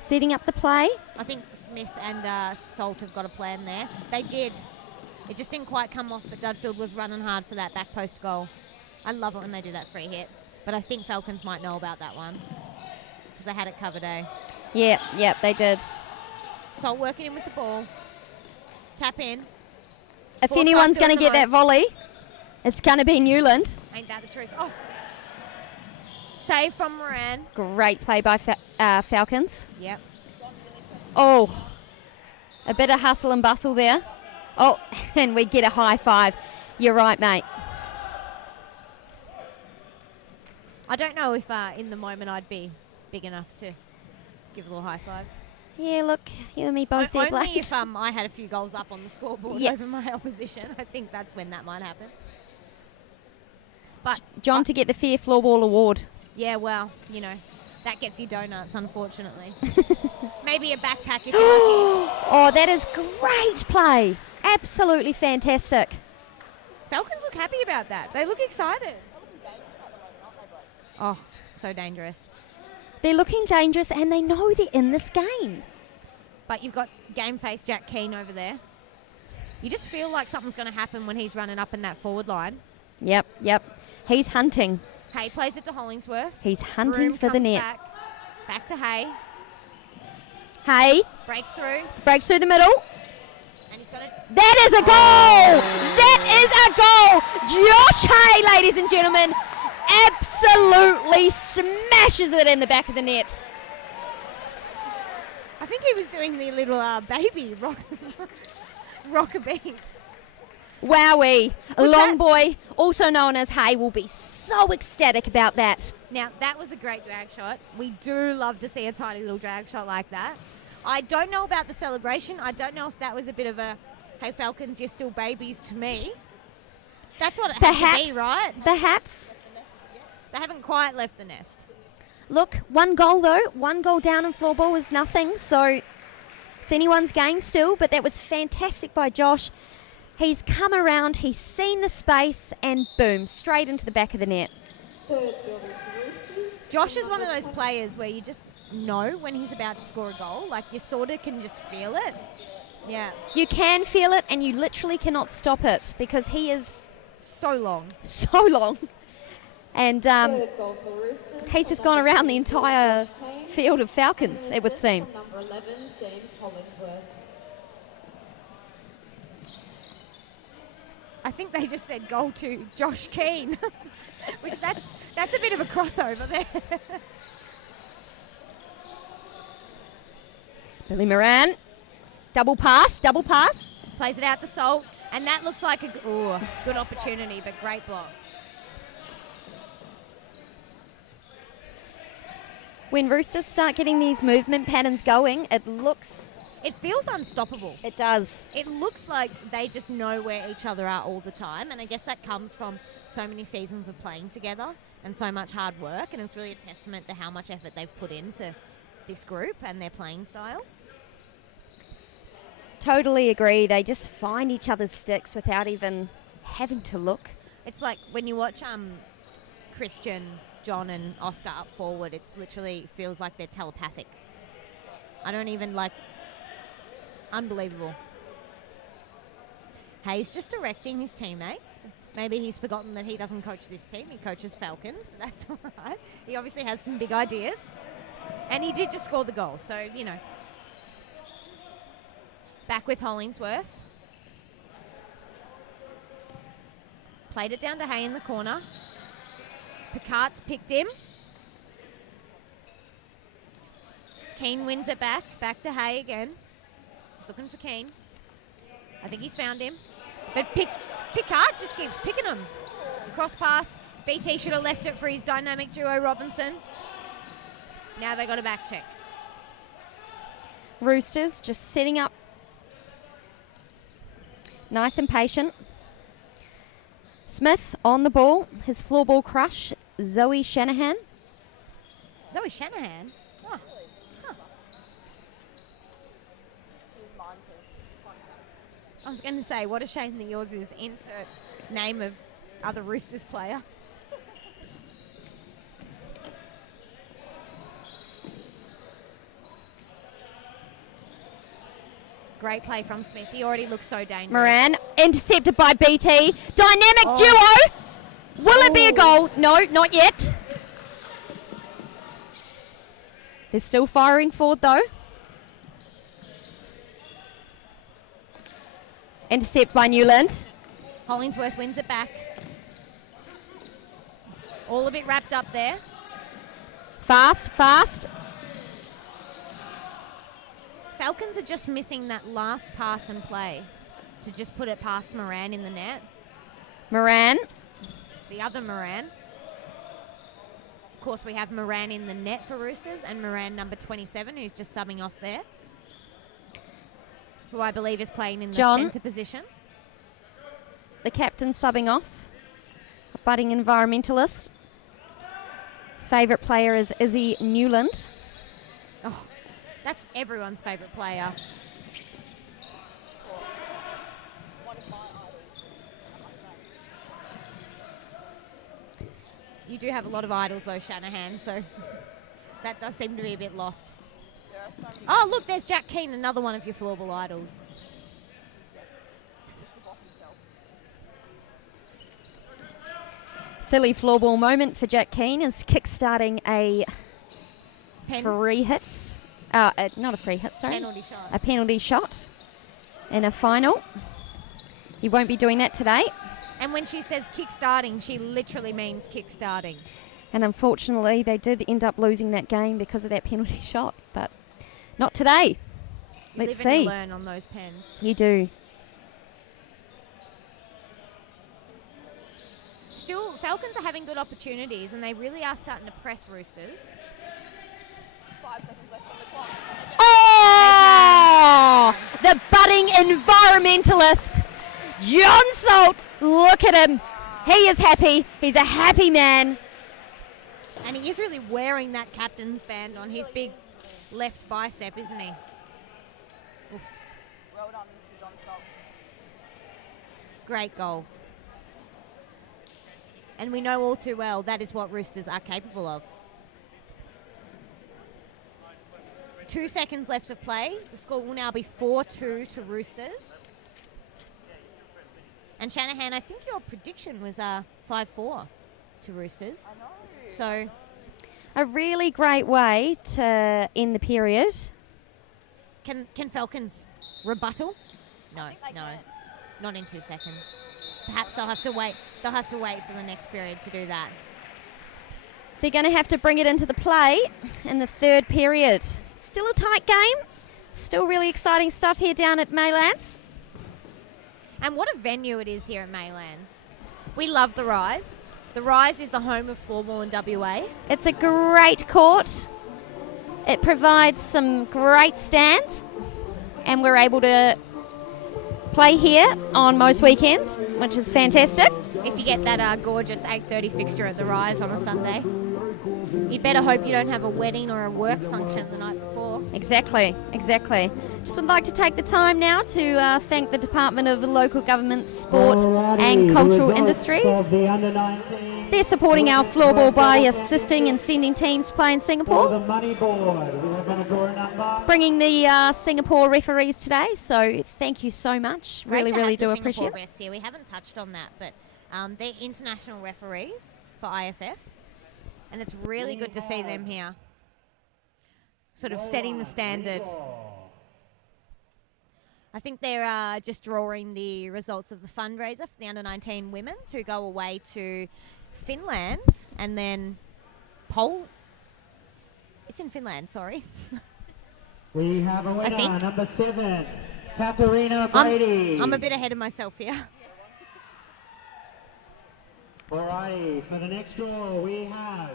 setting up the play. I think Smith and Salt have got a plan there. They did. It just didn't quite come off, but Dudfield was running hard for that back post goal. I love it when they do that free hit, but I think Falcons might know about that one because they had it covered, eh? Yep, they did. So working in with the ball. Tap in. If Forsyth anyone's doing going to the get that most. volley, it's going to be Newland. Ain't that the truth? Oh. Save from Moran. Great play by Falcons. Yep. Oh, a bit of hustle and bustle there. Oh, and we get a high five. You're right, mate. I don't know if in the moment I'd be big enough to give a little high five. Yeah, look, you and me both there, Only Blaze. if I had a few goals up on the scoreboard over my opposition. I think that's when that might happen. But John to get the Fair Floorball Award. yeah, well, you know, that gets you donuts, unfortunately. Maybe a backpack if you're lucky. Oh, that is great play. Absolutely fantastic. Falcons look happy about that. They look excited. Oh, so dangerous. They're looking dangerous and they know they're in this game. But you've got game face Jack Keane over there. You just feel like something's going to happen when he's running up in that forward line. Yep. He's hunting. Hay plays it to Hollingsworth. He's hunting Broom for the comes net. Back to Hay. Hay Breaks through. breaks through the middle. And he's got it. That is a goal! That is a goal! Josh Hay, ladies and gentlemen, absolutely smashes it in the back of the net. I think he was doing the little baby rockabye. Wowee. Was Long that- boy, also known as Hay, will be so ecstatic about that. Now, that was a great drag shot. We do love to see a tiny little drag shot like that. I don't know about the celebration. I don't know if that was a bit of a, hey, Falcons, you're still babies to me. That's what it has to be, right? Perhaps. They haven't quite left the nest. Look, one goal though. One goal down in floorball is nothing, so it's anyone's game still, but that was fantastic by Josh. He's come around, he's seen the space, and boom, straight into the back of the net. Josh is one of those players where you just know when he's about to score a goal. Like, you sort of can just feel it. Yeah. You can feel it, and you literally cannot stop it because he is So long. so long. And he's just gone around the entire field of Falcons, it would seem. Number 11, James Hollingsworth. I think they just said goal to Josh Keane, which that's a bit of a crossover there. Billy Moran, double pass. Plays it out to Salt, and that looks like a good opportunity, but great block. When Roosters start getting these movement patterns going, it It feels unstoppable. it does. It looks like they just know where each other are all the time, and I guess that comes from so many seasons of playing together and so much hard work, and it's really a testament to how much effort they've put into this group and their playing style. Totally agree. They just find each other's sticks without even having to look. It's like when you watch Christian, John and Oscar up forward, it's literally feels like they're telepathic. I don't even unbelievable. Hayes just directing his teammates. Maybe he's forgotten that he doesn't coach this team. He coaches Falcons, but that's all right. He obviously has some big ideas. And he did just score the goal, so, you know. Back with Hollingsworth. Played it down to Hay in the corner. Picard's picked him. Keane wins it back to Hay again. He's looking for Keane. I think he's found him. But Picard just keeps picking him. Cross pass. BT should have left it for his dynamic duo Robinson. Now they got a back check. Roosters just setting up nice and patient. Smith on the ball. His floorball crush, Zoe Shanahan. Zoe Shanahan? Oh. Huh. He was mine too. Fun fact. I was going to say, what a shame that yours is insert name of other Roosters player. Great play from Smith. He already looks so dangerous. Moran intercepted by BT. Dynamic duo. Will it be a goal? No, not yet. They're still firing forward though. Intercept by Newland. Hollingsworth wins it back. All a bit wrapped up there. Fast. Falcons are just missing that last pass and play to just put it past Moran in the net. Moran. The other Moran. Of course, we have Moran in the net for Roosters and Moran number 27, who's just subbing off there, who I believe is playing in the centre position. The captain subbing off. A budding environmentalist. Favourite player is Izzy Newland. Oh, that's everyone's favourite player. One of my idols, I must say. You do have a lot of idols though, Shanahan, so that does seem to be a bit lost. There are so many. Oh, look, there's Jack Keane, another one of your Floorball idols. Yes. Mr. Block himself. Silly floorball moment for Jack Keane is kick-starting a Pen- free hit. Not a free hit, sorry. Penalty shot. A penalty shot in a final. He won't be doing that today. And when she says kick-starting, she literally means kick-starting. And unfortunately, they did end up losing that game because of that penalty shot. But not today. You Let's live and you see. learn on those pens. You do. Still, Falcons are having good opportunities, and they really are starting to press Roosters. 5 seconds left on the clock. Oh! The budding environmentalist, John Salt. Look at him. He is happy. He's a happy man. And he is really wearing that captain's band on his big left bicep, isn't he? Oof. Well done, Mr. John Salt. Great goal. And we know all too well that is what Roosters are capable of. 2 seconds left of play. The score will now be 4-2 to Roosters. And Shanahan, I think your prediction was 5-4 to Roosters. I know. So A really great way to end the period. can Falcons rebuttal? No, think they no, can. not in 2 seconds. Perhaps they'll have to wait. They'll have to wait for the next period to do that. They're going to have to bring it into the play in the third period. Still a tight game. Still really exciting stuff here down at Maylands. And what a venue it is here at Maylands. We love the Rise. The Rise is the home of floorball in WA. It's a great court. It provides some great stands, and we're able to play here on most weekends, which is fantastic. If you get that gorgeous 8:30 fixture at the Rise on a Sunday, you'd better hope you don't have a wedding or a work function the night before. Exactly. Just would like to take the time now to thank the Department of Local Government, Sport and Cultural Industries. They're supporting our floorball by assisting and sending teams to play in Singapore. Bringing the Singapore referees today, so thank you so much. Great to Really have do the appreciate Singapore it. refs here. We haven't touched on that, but they're international referees for IFF, and it's really good to see them here, sort of setting the standard. I think they're just drawing the results of the fundraiser for the under-19 women's who go away to Finland and then It's in Finland, sorry. We have a I winner, think. number 7, Katarina Brady. I'm a bit ahead of myself here. Alrighty, for the next draw we have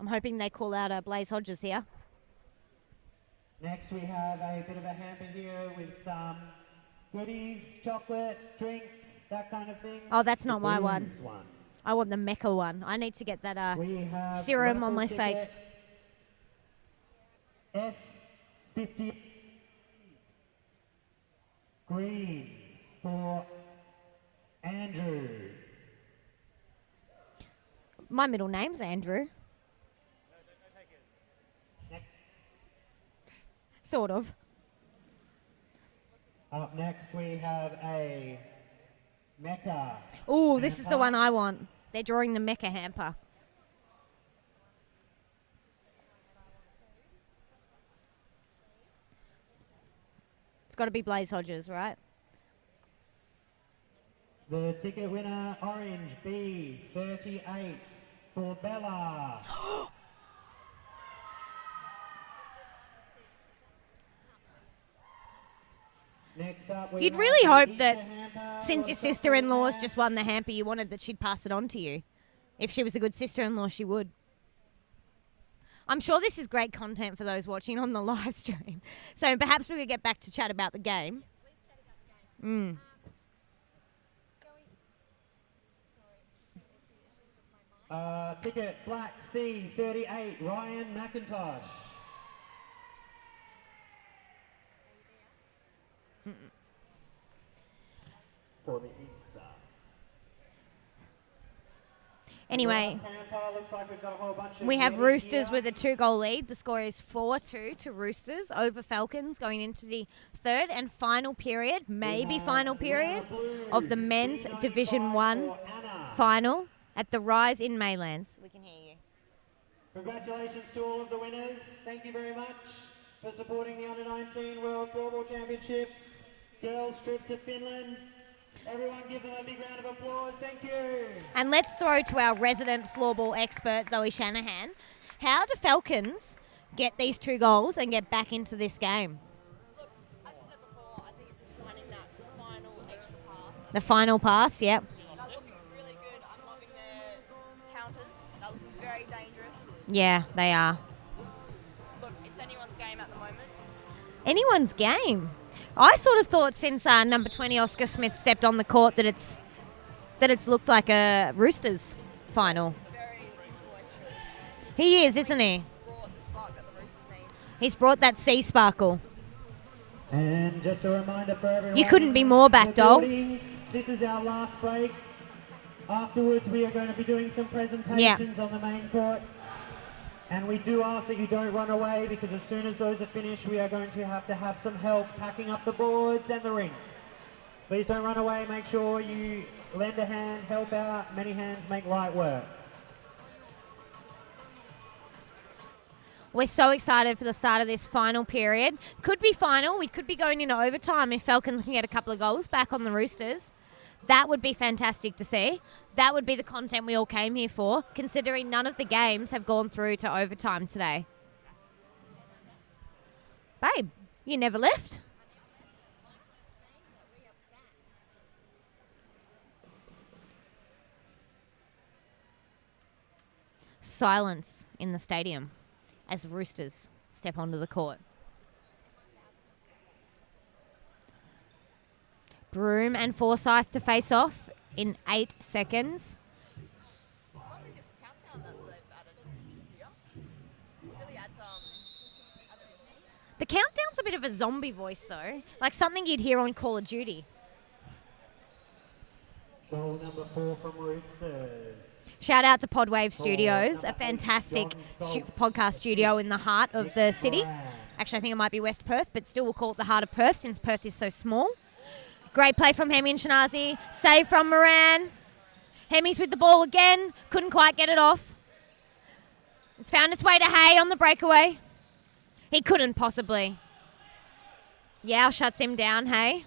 I'm hoping they call out Blaze Hodges here. next we have a bit of a hamper here with some goodies, chocolate, drinks, that kind of thing. Oh, that's not my one. Blues one. I want the Mecca one. I need to get that We have serum on raffle my ticket face. F50 green for Andrew. My middle name's Andrew. Sort of. Up next we have a Mecca. Ooh, this is the hamper. one I want. They're drawing the Mecca hamper. It's got to be Blaze Hodges, right? The ticket winner, orange B38 for Bella. Next up, we You'd have really the hope Easter that hamper. since your What's up, sister-in-law's Bella? just won the hamper, you wanted that she'd pass it on to you. If she was a good sister-in-law, she would. I'm sure this is great content for those watching on the live stream. So perhaps we could get back to chat about the game. Ticket Black C38, Ryan McIntosh. For the Easter. Anyway, The last hamper looks like we've got a whole bunch of we have goodies Roosters here. with a 2-goal lead. The score is 4-2 to Roosters over Falcons going into the third and final period, maybe final period, of the men's Division 1 final at the Rise in Maylands. We can hear you. Congratulations to all of the winners. Thank you very much for supporting the Under-19 World Floorball Championships. Girls trip to Finland. Everyone give them a big round of applause. Thank you. And let's throw to our resident floorball expert, Zoe Shanahan. How do Falcons get these 2 goals and get back into this game? Look, as I said before, I think it's just finding that final extra pass. The final pass, yep. They're looking really good. I'm loving their counters. They're looking very dangerous. Yeah, they are. Look, it's anyone's game at the moment. Anyone's game. I sort of thought since number 20 Oscar Smith stepped on the court that it's looked like a Roosters final. Very influential. He is, isn't he? Brought the spark that the Roosters need. He's brought that sea sparkle. And just a reminder for everyone. You couldn't be more back, in the doll. building, this is our last break. Afterwards, we are going to be doing some presentations on the main court. And we do ask that you don't run away, because as soon as those are finished, we are going to have some help packing up the boards and the ring. Please don't run away. Make sure you lend a hand, help out. Many hands make light work. We're so excited for the start of this final period. Could be final. We could be going into overtime if Falcons can get a couple of goals back on the Roosters. That would be fantastic to see. That would be the content we all came here for, considering none of the games have gone through to overtime today. Babe, you never left? Silence in the stadium as Roosters step onto the court. Broome and Forsyth to face off in 8 seconds. The countdown's a bit of a zombie voice though, like something you'd hear on Call of Duty. Goal number 4 from Roosters. Shout out to Podwave Studios, a fantastic podcast studio in the heart of the city. Actually, I think it might be West Perth, but still we'll call it the heart of Perth since Perth is so small. Great play from Hemi and Shanazi. Save from Moran. Hemi's with the ball again. Couldn't quite get it off. It's found its way to Hay on the breakaway. He couldn't possibly. Yao shuts him down, Hay.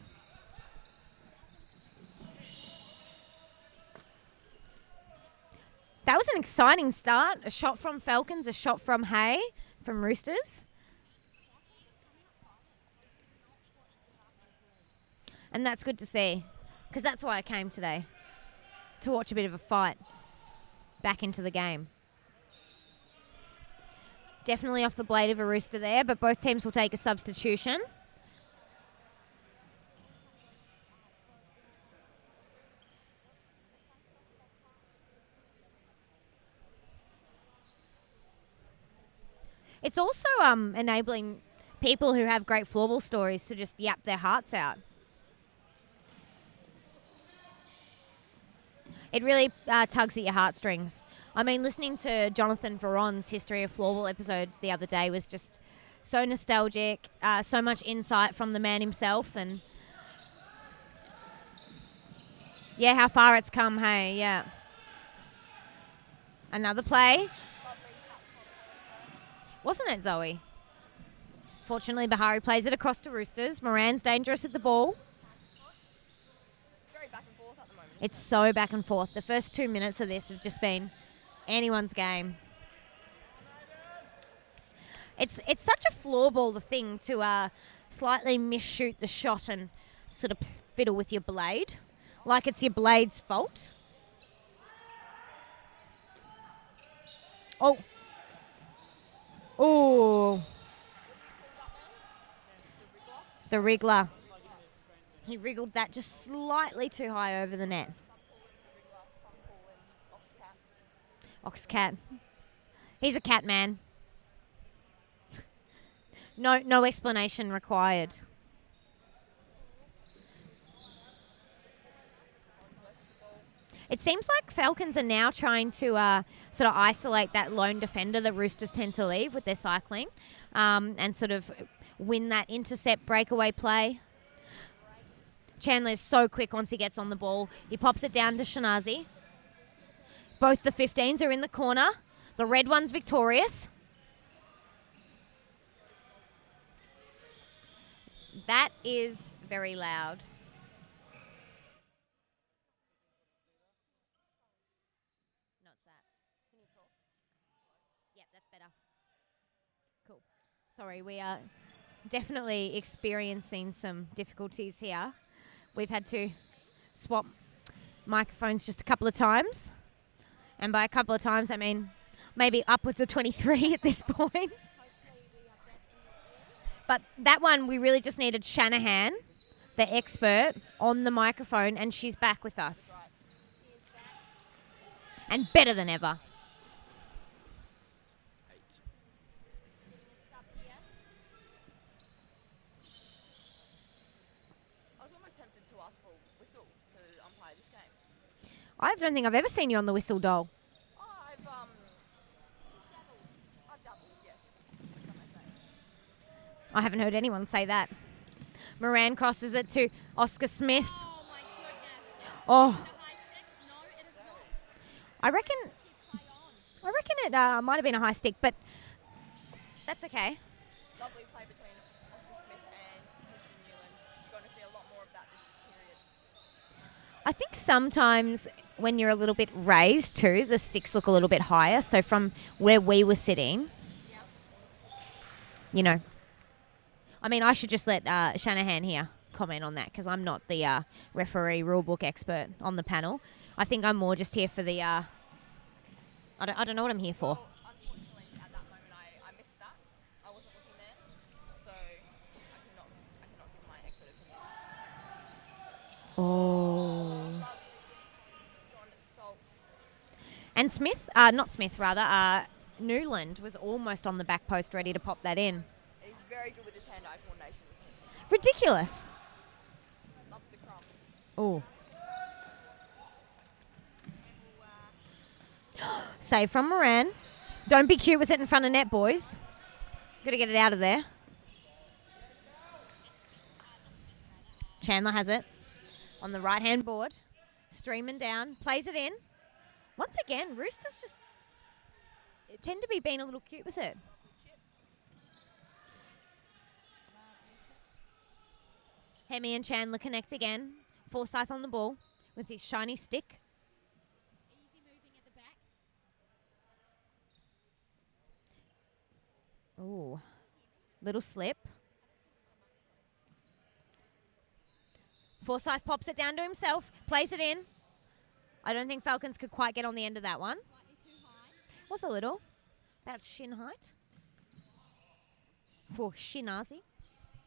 That was an exciting start. A shot from Falcons, a shot from Hay, from Roosters. And that's good to see, because that's why I came today, to watch a bit of a fight back into the game. Definitely off the blade of a Rooster there, but both teams will take a substitution. It's also enabling people who have great floorball stories to just yap their hearts out. It really tugs at your heartstrings. I mean, listening to Jonathan Veron's History of Floorball episode the other day was just So nostalgic, so much insight from the man himself, and yeah, how far it's come, hey, yeah. Another play. Wasn't it, Zoe? Fortunately, Bahari plays it across to Roosters. Moran's dangerous with the ball. Very back and forth at the moment. It's so back and forth. The first 2 minutes of this have just been anyone's game. It's such a floorball thing to slightly misshoot the shot and sort of fiddle with your blade, like it's your blade's fault. Oh. Oh. The wriggler. He wriggled that just slightly too high over the net. Oxcat. He's a cat man. No explanation required. It seems like Falcons are now trying to sort of isolate that lone defender the Roosters tend to leave with their cycling, and sort of win that intercept breakaway play. Chandler's so quick once he gets on the ball. He pops it down to Shanazi. Both the 15s are in the corner. The red one's victorious. That is very loud. No, it's that. Can you talk? Yep, that's better. Cool. Sorry, we are definitely experiencing some difficulties here. We've had to swap microphones just a couple of times. And by a couple of times, I mean maybe upwards of 23 at this point. But that one, we really just needed Shanahan, the expert, on the microphone, and she's back with us. And better than ever. I was almost tempted to ask for whistle to umpire this game. I don't think I've ever seen you on the whistle, doll. Oh, I've dabbled, yes. Some may say. I haven't heard anyone say that. Moran crosses it to Oscar Smith. Oh my goodness. Oh, The high stick? No, it is not. I reckon it might have been a high stick, but that's okay. Lovely play between Oscar Smith and Christian Newland. You're going to see a lot more of that this period. I think sometimes when you're a little bit raised too, the sticks look a little bit higher. So from where we were sitting, you know, I mean, I should just let Shanahan here comment on that because I'm not the referee rulebook expert on the panel. I think I'm more just here for the. I don't know what I'm here for. Well, unfortunately, at that moment, I missed that. I wasn't looking there, so I cannot give my expert opinion. Oh. John Salt. And Newland was almost on the back post ready to pop that in. He's very good with his hand-eye coordination, isn't he? Ridiculous. Loves the crumbs. Oh. Save from Moran. Don't be cute with it in front of net, boys. Got to get it out of there. Chandler has it on the right-hand board. Streaming down. Plays it in. Once again, Roosters just tend to be being a little cute with it. Hemi and Chandler connect again. Forsyth on the ball with his shiny stick. Easy moving at the back. Ooh, little slip. Forsyth pops it down to himself, plays it in. I don't think Falcons could quite get on the end of that one. Slightly too high. Was a little. About shin height. For Shinazi.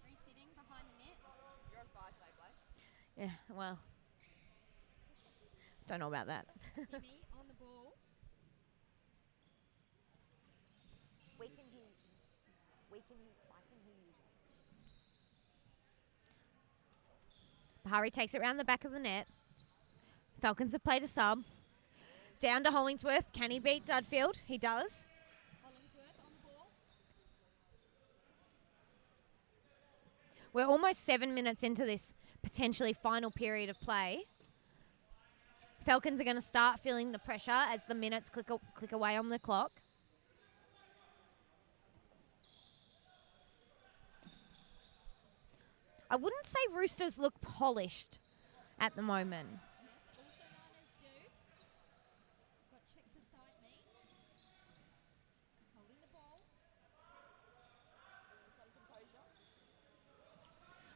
Resitting behind the net. You're on fire today, Blaze. Yeah, well. Don't know about that. Jimmy on the ball. I can hear you. Bahari takes it round the back of the net. Falcons have played a sub. Down to Hollingsworth. Can he beat Dudfield? He does. Hollingsworth on the ball. We're almost 7 minutes into this potentially final period of play. Falcons are going to start feeling the pressure as the minutes click away on the clock. I wouldn't say Roosters look polished at the moment.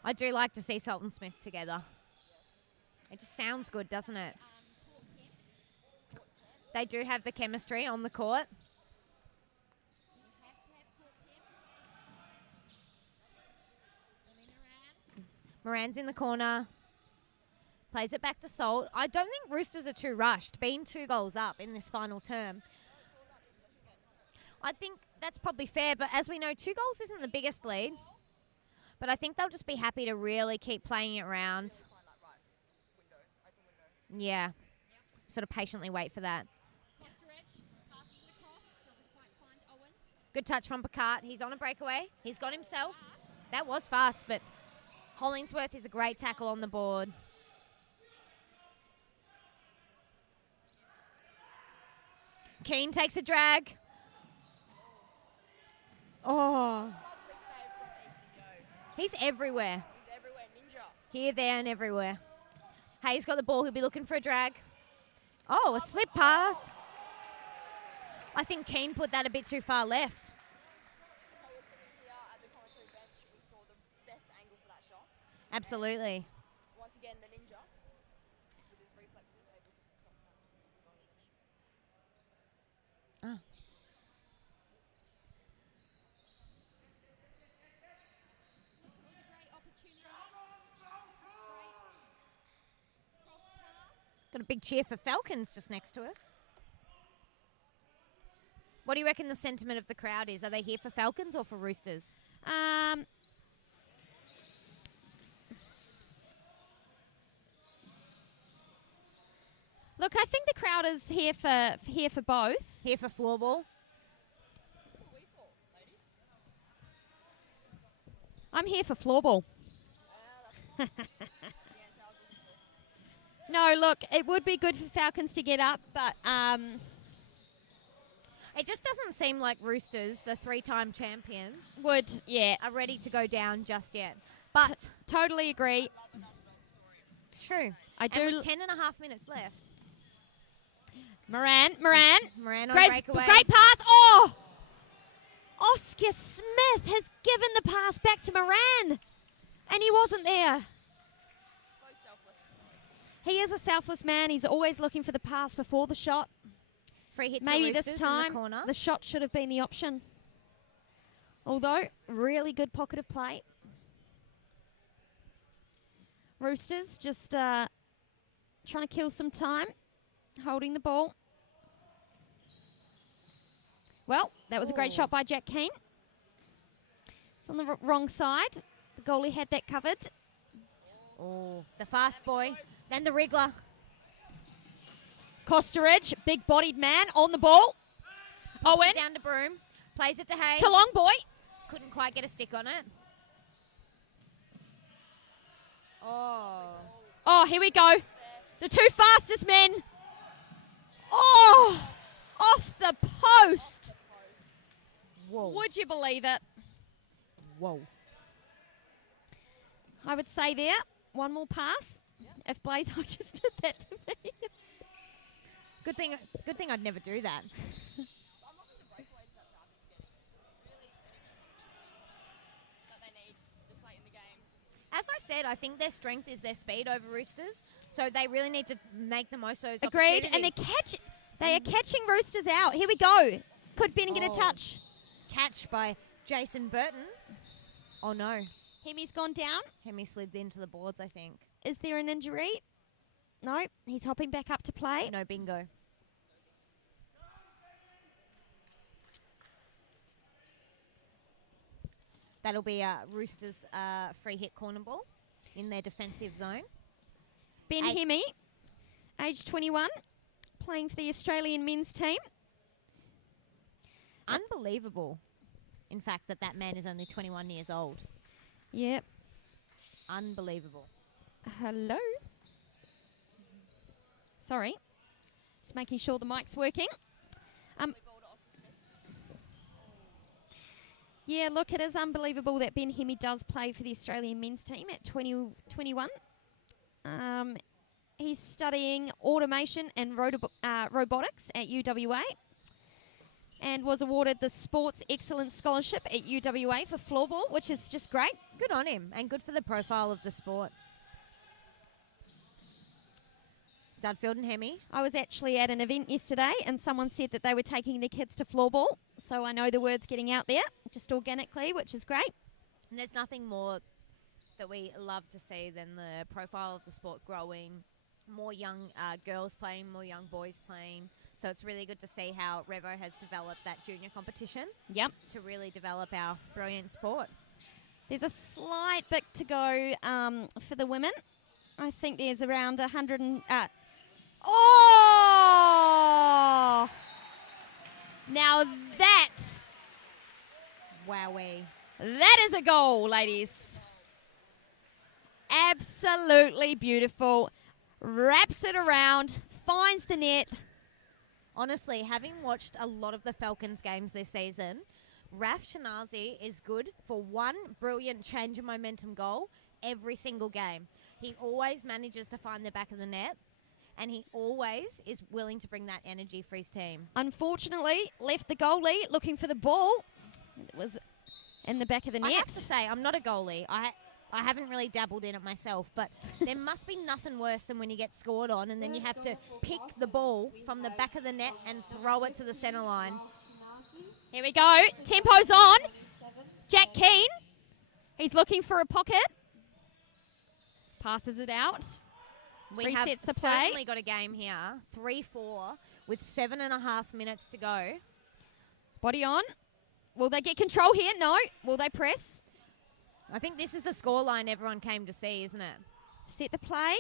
I do like to see Sultan Smith together. It just sounds good, doesn't it? They do have the chemistry on the court. Moran's in the corner. Plays it back to Salt. I don't think Roosters are too rushed, being 2 goals up in this final term. I think that's probably fair, but as we know, 2 goals isn't the biggest lead. But I think they'll just be happy to really keep playing it around. Yeah. Sort of patiently wait for that. Good touch from Picard. He's on a breakaway. He's got himself. That was fast, but Hollingsworth is a great tackle on the board. Keane takes a drag. Oh. He's everywhere. He's everywhere, ninja. Here, there, and everywhere. Hayes got the ball. He'll be looking for a drag. Oh, a slip pass. I think Keane put that a bit too far left. So we're sitting here at the commentary bench. We saw the best angle for that shot. Absolutely. Once again, the ninja with his reflexes able to stop that. Ah. Got a big cheer for Falcons just next to us. What do you reckon the sentiment of the crowd is? Are they here for Falcons or for Roosters? Look, I think the crowd is here for both. Here for floorball? I'm here for floorball. No, look, it would be good for Falcons to get up, but it just doesn't seem like Roosters, the 3-time champions, are ready to go down just yet. But totally agree. It's true. I do. And with 10 and a half minutes left. Moran on breakaway. Great pass. Oh! Oscar Smith has given the pass back to Moran, and he wasn't there. So selfless. He is a selfless man. He's always looking for the pass before the shot. Free hit to Maybe Roosters this time in the corner. the shot should have been the option. Although, really good pocket of play. Roosters just trying to kill some time, holding the ball. Well, that was a great shot by Jack Keane. It's on the wrong side. The goalie had that covered. Oh, the fast boy. Then the wriggler. Costeridge, big-bodied man on the ball. Owen. Down to Broom. Plays it to Hayes. To Long Boy. Couldn't quite get a stick on it. Oh, here we go. The 2 fastest men. Oh, off the post. Whoa. Would you believe it? Whoa. I would say there, one more pass. If Blaze Hodges did that to me. Good thing I'd never do that. As I said, I think their strength is their speed over Roosters, so they really need to make the most of those Agreed, and they are catching Roosters out. Here we go. Could Ben get a touch? Catch by Jason Burton. Oh no. Hemi's gone down. Hemi slid into the boards, I think. Is there an injury? No, he's hopping back up to play. No bingo. That'll be Roosters' free hit corner ball in their defensive zone. Ben Hemi, age 21, playing for the Australian men's team. Unbelievable, in fact, that man is only 21 years old. Yep. Unbelievable. Hello. Sorry. Just making sure the mic's working. Yeah, look, it is unbelievable that Ben Hemi does play for the Australian men's team at 21. He's studying automation and robotics at UWA and was awarded the Sports Excellence Scholarship at UWA for floorball, which is just great. Good on him, and good for the profile of the sport. Dudfield and Hemi. I was actually at an event yesterday and someone said that they were taking their kids to floorball, so I know the word's getting out there just organically, which is great. And there's nothing more that we love to see than the profile of the sport growing. More young girls playing, more young boys playing. So it's really good to see how Revo has developed that junior competition. Yep. To really develop our brilliant sport. There's a slight bit to go for the women. I think there's around 100 and... oh! Now that... Wowee. That is a goal, ladies. Absolutely beautiful. Wraps it around, finds the net. Honestly, having watched a lot of the Falcons games this season, Raf Shanazi is good for one brilliant change of momentum goal every single game. He always manages to find the back of the net, and he always is willing to bring that energy for his team. Unfortunately, left the goalie looking for the ball. It was in the back of the net. I have to say, I'm not a goalie. I haven't really dabbled in it myself, but there must be nothing worse than when you get scored on and then you have to pick the ball from the back of the net and throw it to the centre line. Here we go. Tempo's on. Jack Keane. He's looking for a pocket. Passes it out. We have Resets the play. certainly got a game here. 3-4 with 7.5 minutes to go. Body on. Will they get control here? No. Will they press? I think this is the scoreline everyone came to see, isn't it? Set the play.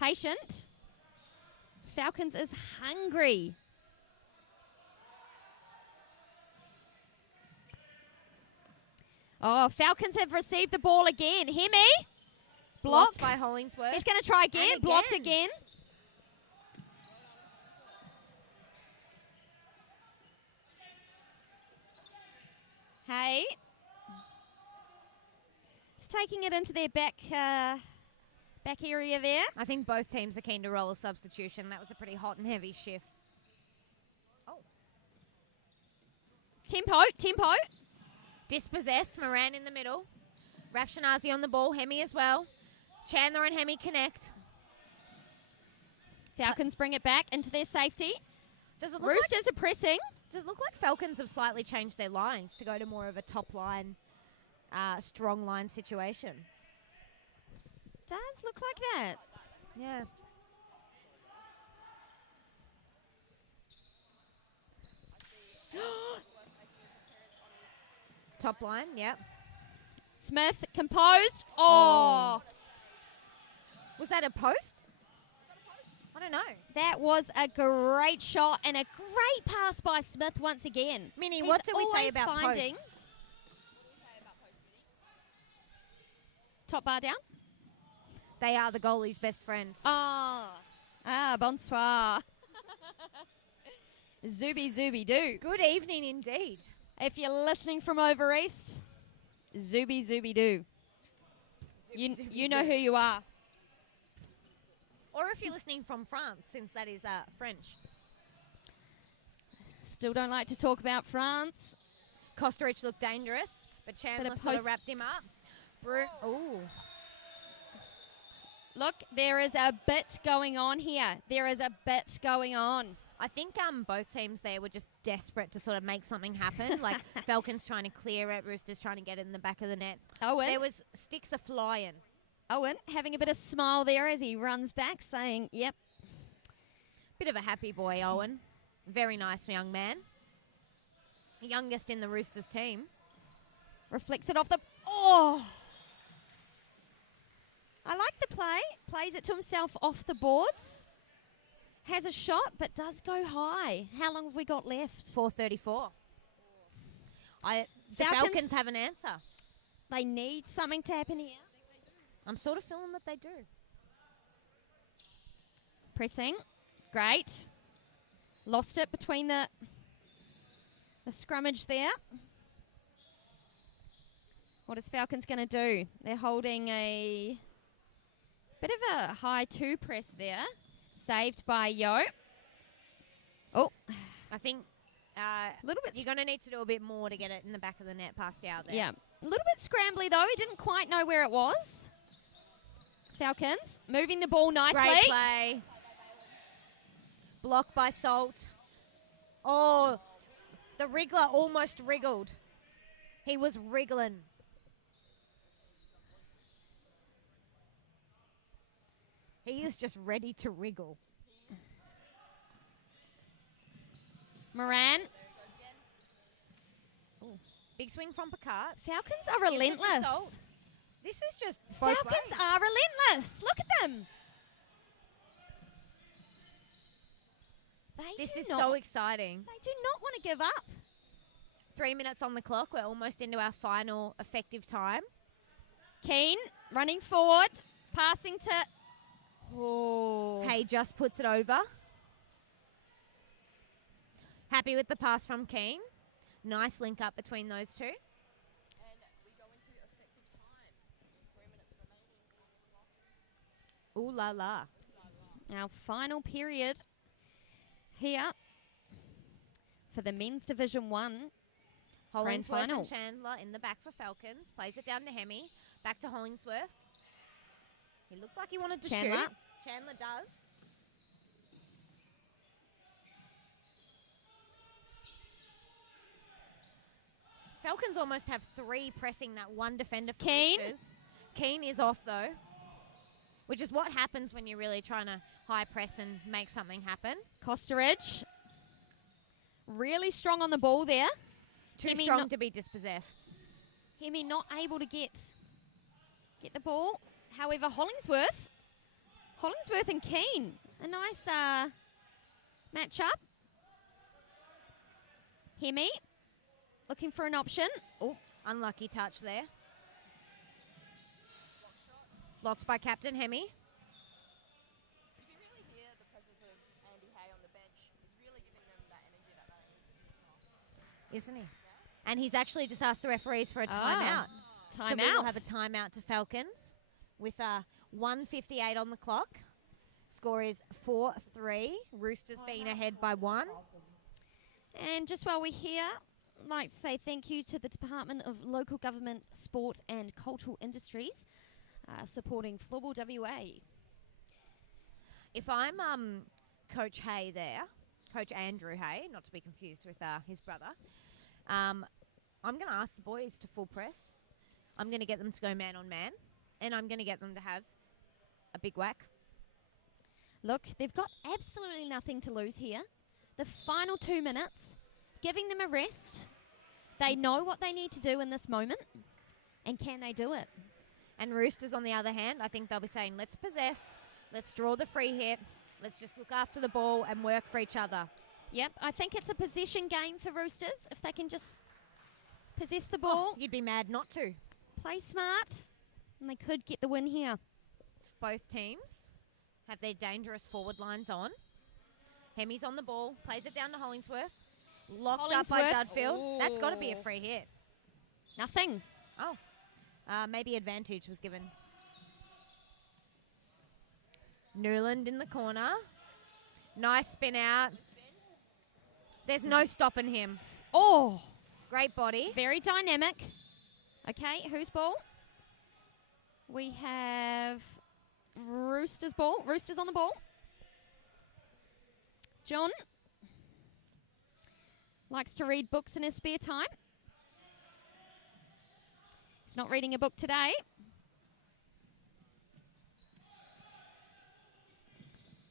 Patient. Falcons is hungry. Oh, Falcons have received the ball again. Hemi. Block. Blocked by Hollingsworth. He's going to try again. And Blocked again. Hey. It's taking it into their back area there. I think both teams are keen to roll a substitution. That was a pretty hot and heavy shift. Oh. Tempo. Dispossessed. Moran in the middle. Raf Shanazi on the ball. Hemi as well. Chandler and Hemi connect. Falcons bring it back into their safety. Does it look Roosters are pressing. Does it look like Falcons have slightly changed their lines to go to more of a top line, strong line situation? Does look like that. Yeah. Top line, yep. Smith composed. Oh. Was that a post? I don't know. That was a great shot and a great pass by Smith once again. Minnie, He's what do we say always about finding posts? top bar down. They are the goalie's best friend. Bonsoir. Zooby doo. Good evening indeed. If you're listening from over east, zooby doo. You know who you are. Or if you're listening from France, since that is French. Still don't like to talk about France. Kosteric looked dangerous, but Chandler sort of wrapped him up. Ooh. Look, there is a bit going on here. I think both teams there were just desperate to sort of make something happen. Like Falcons trying to clear it, Roosters trying to get in the back of the net. There was sticks a flying. Owen having a bit of smile there as he runs back, saying, yep. Bit of a happy boy, Owen. Very nice young man. Youngest in the Roosters team. Reflects it off the... Oh! I like the play. Plays it to himself off the boards. Has a shot, but does go high. How long have we got left? 4:34. The Falcons have an answer. They need something to happen here. I'm sort of feeling that they do. Pressing. Great. Lost it between the scrummage there. What is Falcons going to do? They're holding a bit of a high 2 press there. Saved by Yo. Oh. I think A little bit. you're going to need to do a bit more to get it in the back of the net past out there. Yeah. A little bit scrambly, though. He didn't quite know where it was. Falcons moving the ball nicely. Great play. Blocked by Salt. Oh, the wriggler almost wriggled. He was wriggling. He is just ready to wriggle. Moran. Big swing from Picard. Falcons are Gives it to relentless. Salt. This is just both Falcons ways. are relentless. Look at them. This do is not- so exciting. They do not want to give up. 3 minutes on the clock. We're almost into our final effective time. Keane running forward, passing to. Oh. Hay just puts it over. Happy with the pass from Keane. Nice link up between those two. And we go into effective time. 3 minutes remaining on the clock. Ooh la la. Our final period here for the men's Division 1 grand Hollingsworth final. and Chandler in the back for Falcons. Plays it down to Hemi. Back to Hollingsworth. He looked like he wanted to Chandler. shoot. Chandler does. Falcons almost have 3 pressing that one defender for Keane. Roosters. Keane is off though, which is what happens when you're really trying to high press and make something happen. Costeridge. Really strong on the ball there. Too Hemi strong not- to be dispossessed. Hemi not able to get the ball. However, Hollingsworth and Keane. A nice match-up. Hemi looking for an option. Oh, Unlucky touch there. Blocked by Captain Hemi. You can really hear the presence of Andy Hay on the bench. He's really giving them that energy that they need in this last. Isn't he? And he's actually just asked the referees for a timeout. So we will have a timeout to Falcons with 1:58 on the clock. Score is 4-3. Roosters being ahead by 1. And just while we're here, I'd like to say thank you to the Department of Local Government, Sport and Cultural Industries supporting Floorball WA. If I'm Coach Hay there, Coach Andrew Hay, not to be confused with his brother, I'm going to ask the boys to full press. I'm going to get them to go man on man, and I'm going to get them to have a big whack. Look, they've got absolutely nothing to lose here. The final 2 minutes, giving them a rest. They know what they need to do in this moment, and can they do it? And Roosters, on the other hand, I think they'll be saying, let's possess, let's draw the free hit, let's just look after the ball and work for each other. Yep, I think it's a possession game for Roosters. If they can just possess the ball, You'd be mad not to. play smart, and they could get the win here. Both teams have their dangerous forward lines on. Hemi's on the ball, plays it down to Hollingsworth. Locked up by Hollingsworth. Dudfield. That's got to be a free hit. Nothing. Oh, maybe advantage was given. Newland in the corner. Nice spin out. There's no stopping him. Oh, Great body. very dynamic. Okay, whose ball? We have Roosters ball. Roosters on the ball. John likes to read books in his spare time. He's not reading a book today.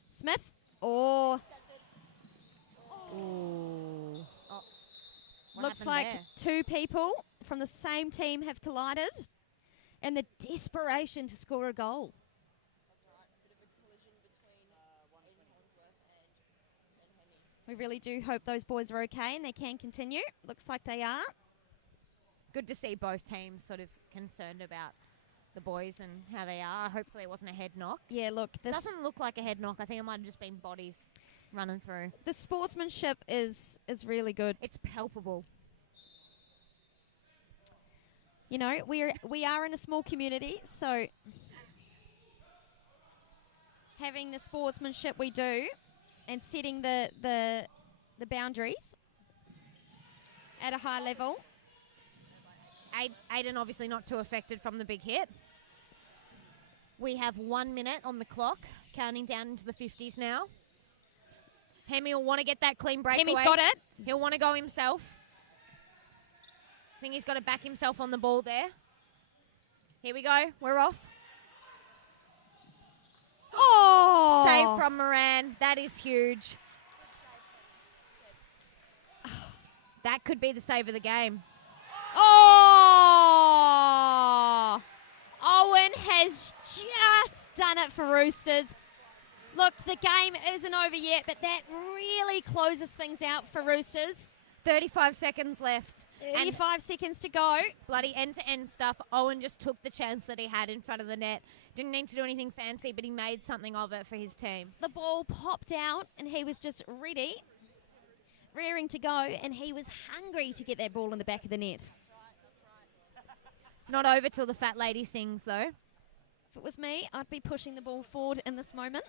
Smith. Oh, Ooh. What looks happened like there? 2 people from the same team have collided in the desperation to score a goal. That's right. A bit of a collision between Aiden Hollingsworth and Hemi. We really do hope those boys are okay and they can continue. Looks like they are. good to see both teams sort of concerned about the boys and how they are. Hopefully it wasn't a head knock. Yeah, look, this Doesn't look like a head knock. I think it might have just been bodies running through. the sportsmanship is really good. It's palpable. You know, we are in a small community, so having the sportsmanship we do and setting the boundaries at a high level. Aiden obviously not too affected from the big hit. We have 1 minute on the clock, counting down into the 50s now. Hemi will want to get that clean breakaway. Hemi's got it. He'll want to go himself. I think he's got to back himself on the ball there. Here we go. We're off. Oh! Save from Moran. That is huge. That could be the save of the game. Oh! Owen has just done it for Roosters. Look, the game isn't over yet, but that really closes things out for Roosters. 35 seconds left. 35 seconds to go. Bloody end-to-end stuff. Owen just took the chance that he had in front of the net. Didn't need to do anything fancy, but he made something of it for his team. The ball popped out, and he was just ready, rearing to go, and he was hungry to get that ball in the back of the net. It's not over till the fat lady sings, though. If it was me, I'd be pushing the ball forward in this moment.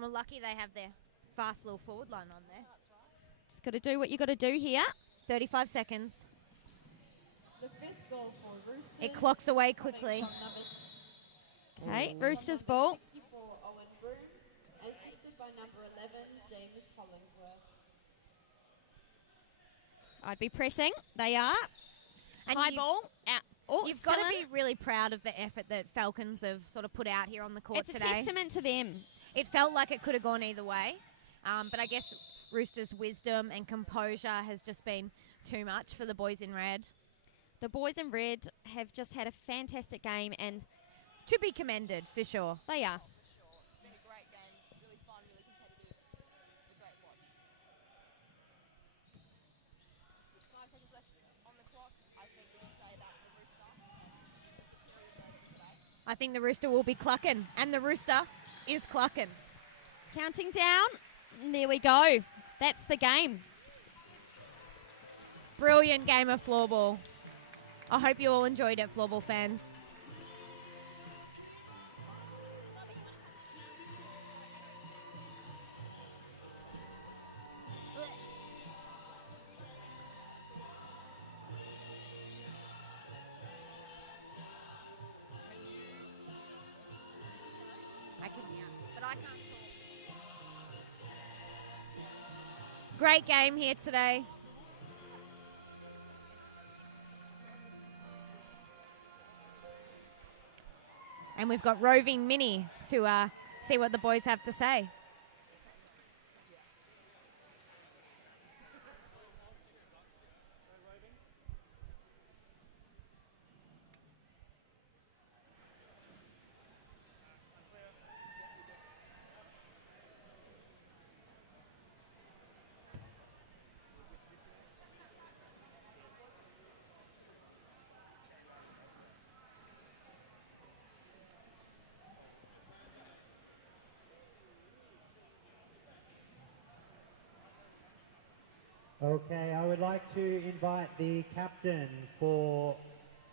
Well, lucky they have their fast little forward line on there. Just got to do what you got to do here. 35 seconds. The fifth goal for Roosters. It clocks away quickly. Okay, Roosters ball. 64 Owen Broom, assisted by number 11 James Hollingsworth. I'd be pressing. They are. And High you- ball. Out. Oh, You've got to still in. be really proud of the effort that Falcons have sort of put out here on the court It's today. a testament to them. It felt like it could have gone either way, but I guess Roosters' wisdom and composure has just been too much for the boys in red. The boys in red have just had a fantastic game, and To be commended, for sure. they are. It's been a great game, really fun, really competitive, a great watch. With 5 seconds left on the clock, I think we can say that the Rooster is the superior bird for today. I think the Rooster will be clucking, and the Rooster is clucking. Counting down. And there we go. That's the game. Brilliant game of floorball. I hope you all enjoyed it, floorball fans. I can hear, but I can't talk. Great game here today. And we've got roving Minnie to see what the boys have to say. Okay, I would like to invite the captain for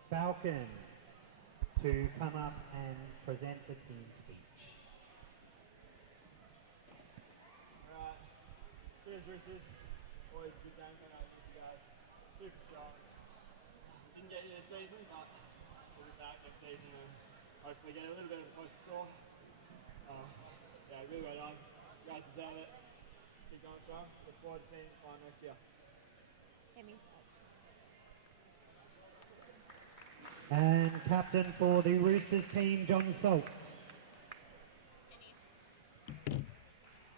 Falcons to come up and present the team speech. Alright, cheers Roosters. Always a good game going out with you guys. Super strong. Didn't get you this season, but we'll be back next season and hopefully get a little bit of a closer score. Yeah, really well done. You guys deserve it. Keep going strong. Look forward to seeing you final next year. And captain for the Roosters team, John Salt.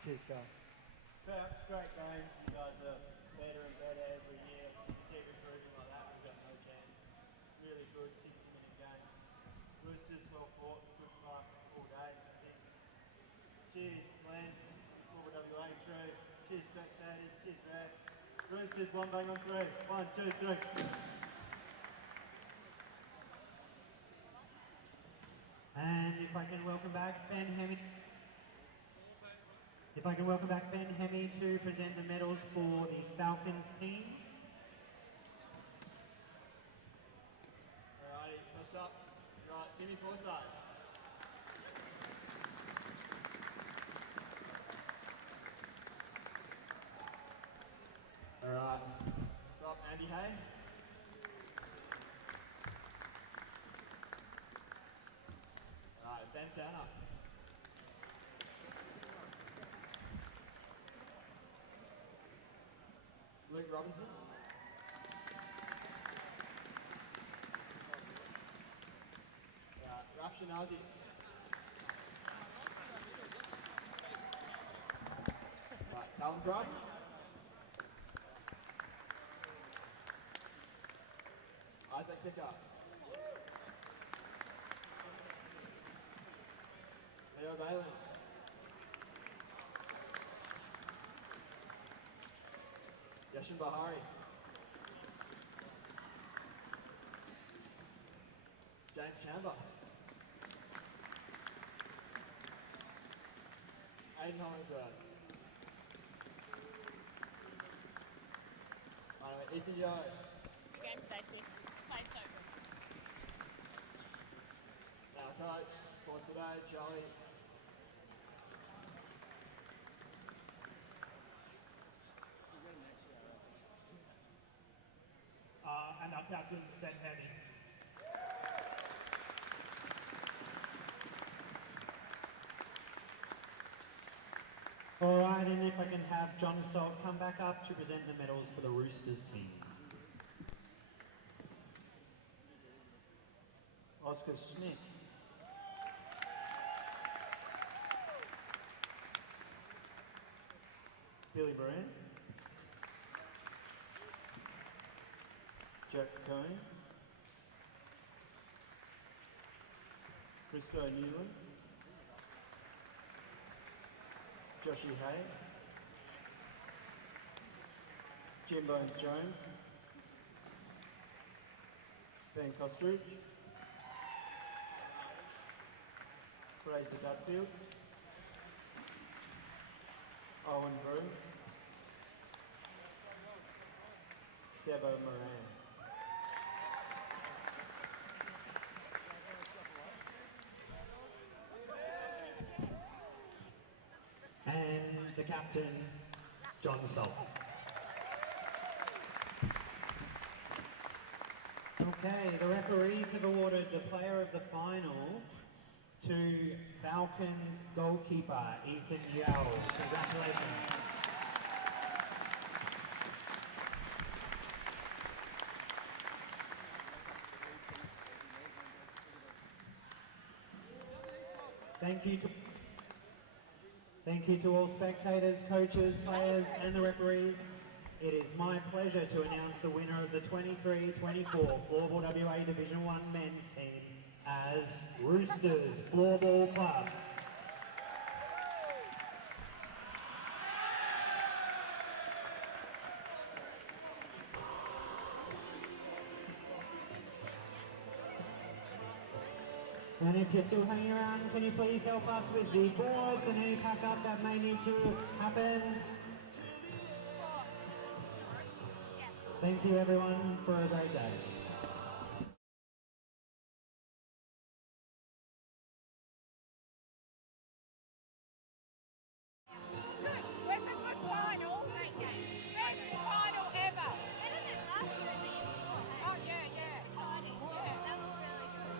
Cheers, guys. Yeah, it's a great game. You guys are better and better every year. Keep improving like that. We've got no chance. Really good 60-minute game. Roosters well fought. Good fight all day. I think. Cheers, Glenn. Floorball WA crew. Cheers, spectators. Cheers, refs. Roosters, one bang on three. 1, 2, 3. And if I can welcome back Ben Hemi. If I can welcome back Ben Hemi to present the medals for the Falcons team. Alrighty, first up, right, Timmy Forsyth. Alright, next up, Andy Hay. Alright, Ben Turner. Luke Robinson. Raf Shinazi. Right, Calvin Grimes. Isaac Picker. Leo Bailey. Yashin Bahari. James Chamber. Aiden Hollingsworth. Ethan Yo. Good game today, sis. Played so good. Now coach for today, Charlie. And our captain, Ben Hemi. All right, and if I can have John Salt come back up to present the medals for the Roosters team. Oscar Smith. Billy Brand. Jack Cohn. Christo Newland. Joshy Hay. Jim Bones Jones. Ben Costridge. Fraser Dudfield. Owen Brew. Sebo Moran. And the captain, John Salt. Okay, the referees have awarded the player of the final to Falcons goalkeeper Ethan Yao. Congratulations. Thank you to all spectators, coaches, players and the referees. It is my pleasure to announce the winner of the 23-24 Floorball WA Division 1 men's team as Roosters Floorball Club. And if you're still hanging around, can you please help us with the boards and any pack-up that may need to happen? Thank you everyone for a great day. That's a good final. Great game. Best final ever. Better than last year and the year before. Oh, yeah, yeah. Exciting. Yeah, that was really good.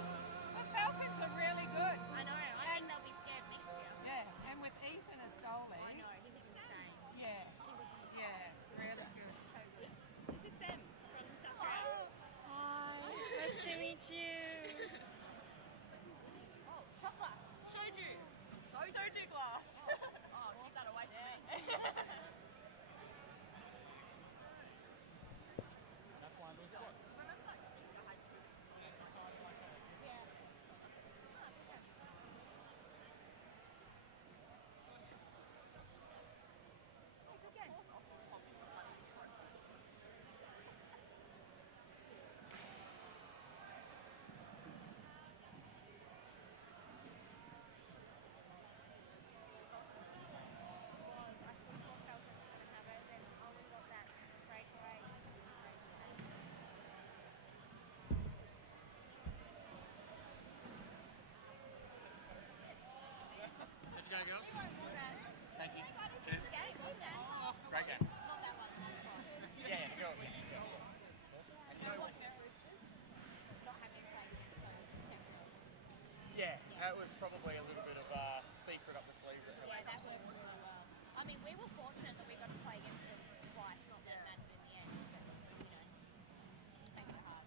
The Falcons are really good. I know. I think they'll be scared next year. Yeah, and with Ethan as goalie. I know. He was insane. Yeah. He was insane. Yeah, really good. So good. This is Sam from South Korea. go, girls. Thank you. Cheers. Great game. Yeah, the girls. Yeah, that was probably a little bit of a secret up the sleeve. Yeah, that worked really well. I mean, we were fortunate that we got to play against them twice, not that it mattered in the end, but, you know, thanks for hard.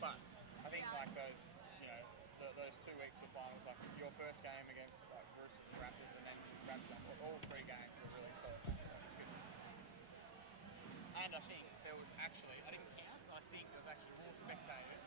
But I think like those, you know, those 2 weeks of finals, like your first game against like Roosters and Raptors, and then Raptors, all 3 games were really solid games. So it's good. And I think there was actually, I didn't count, I think there was actually more spectators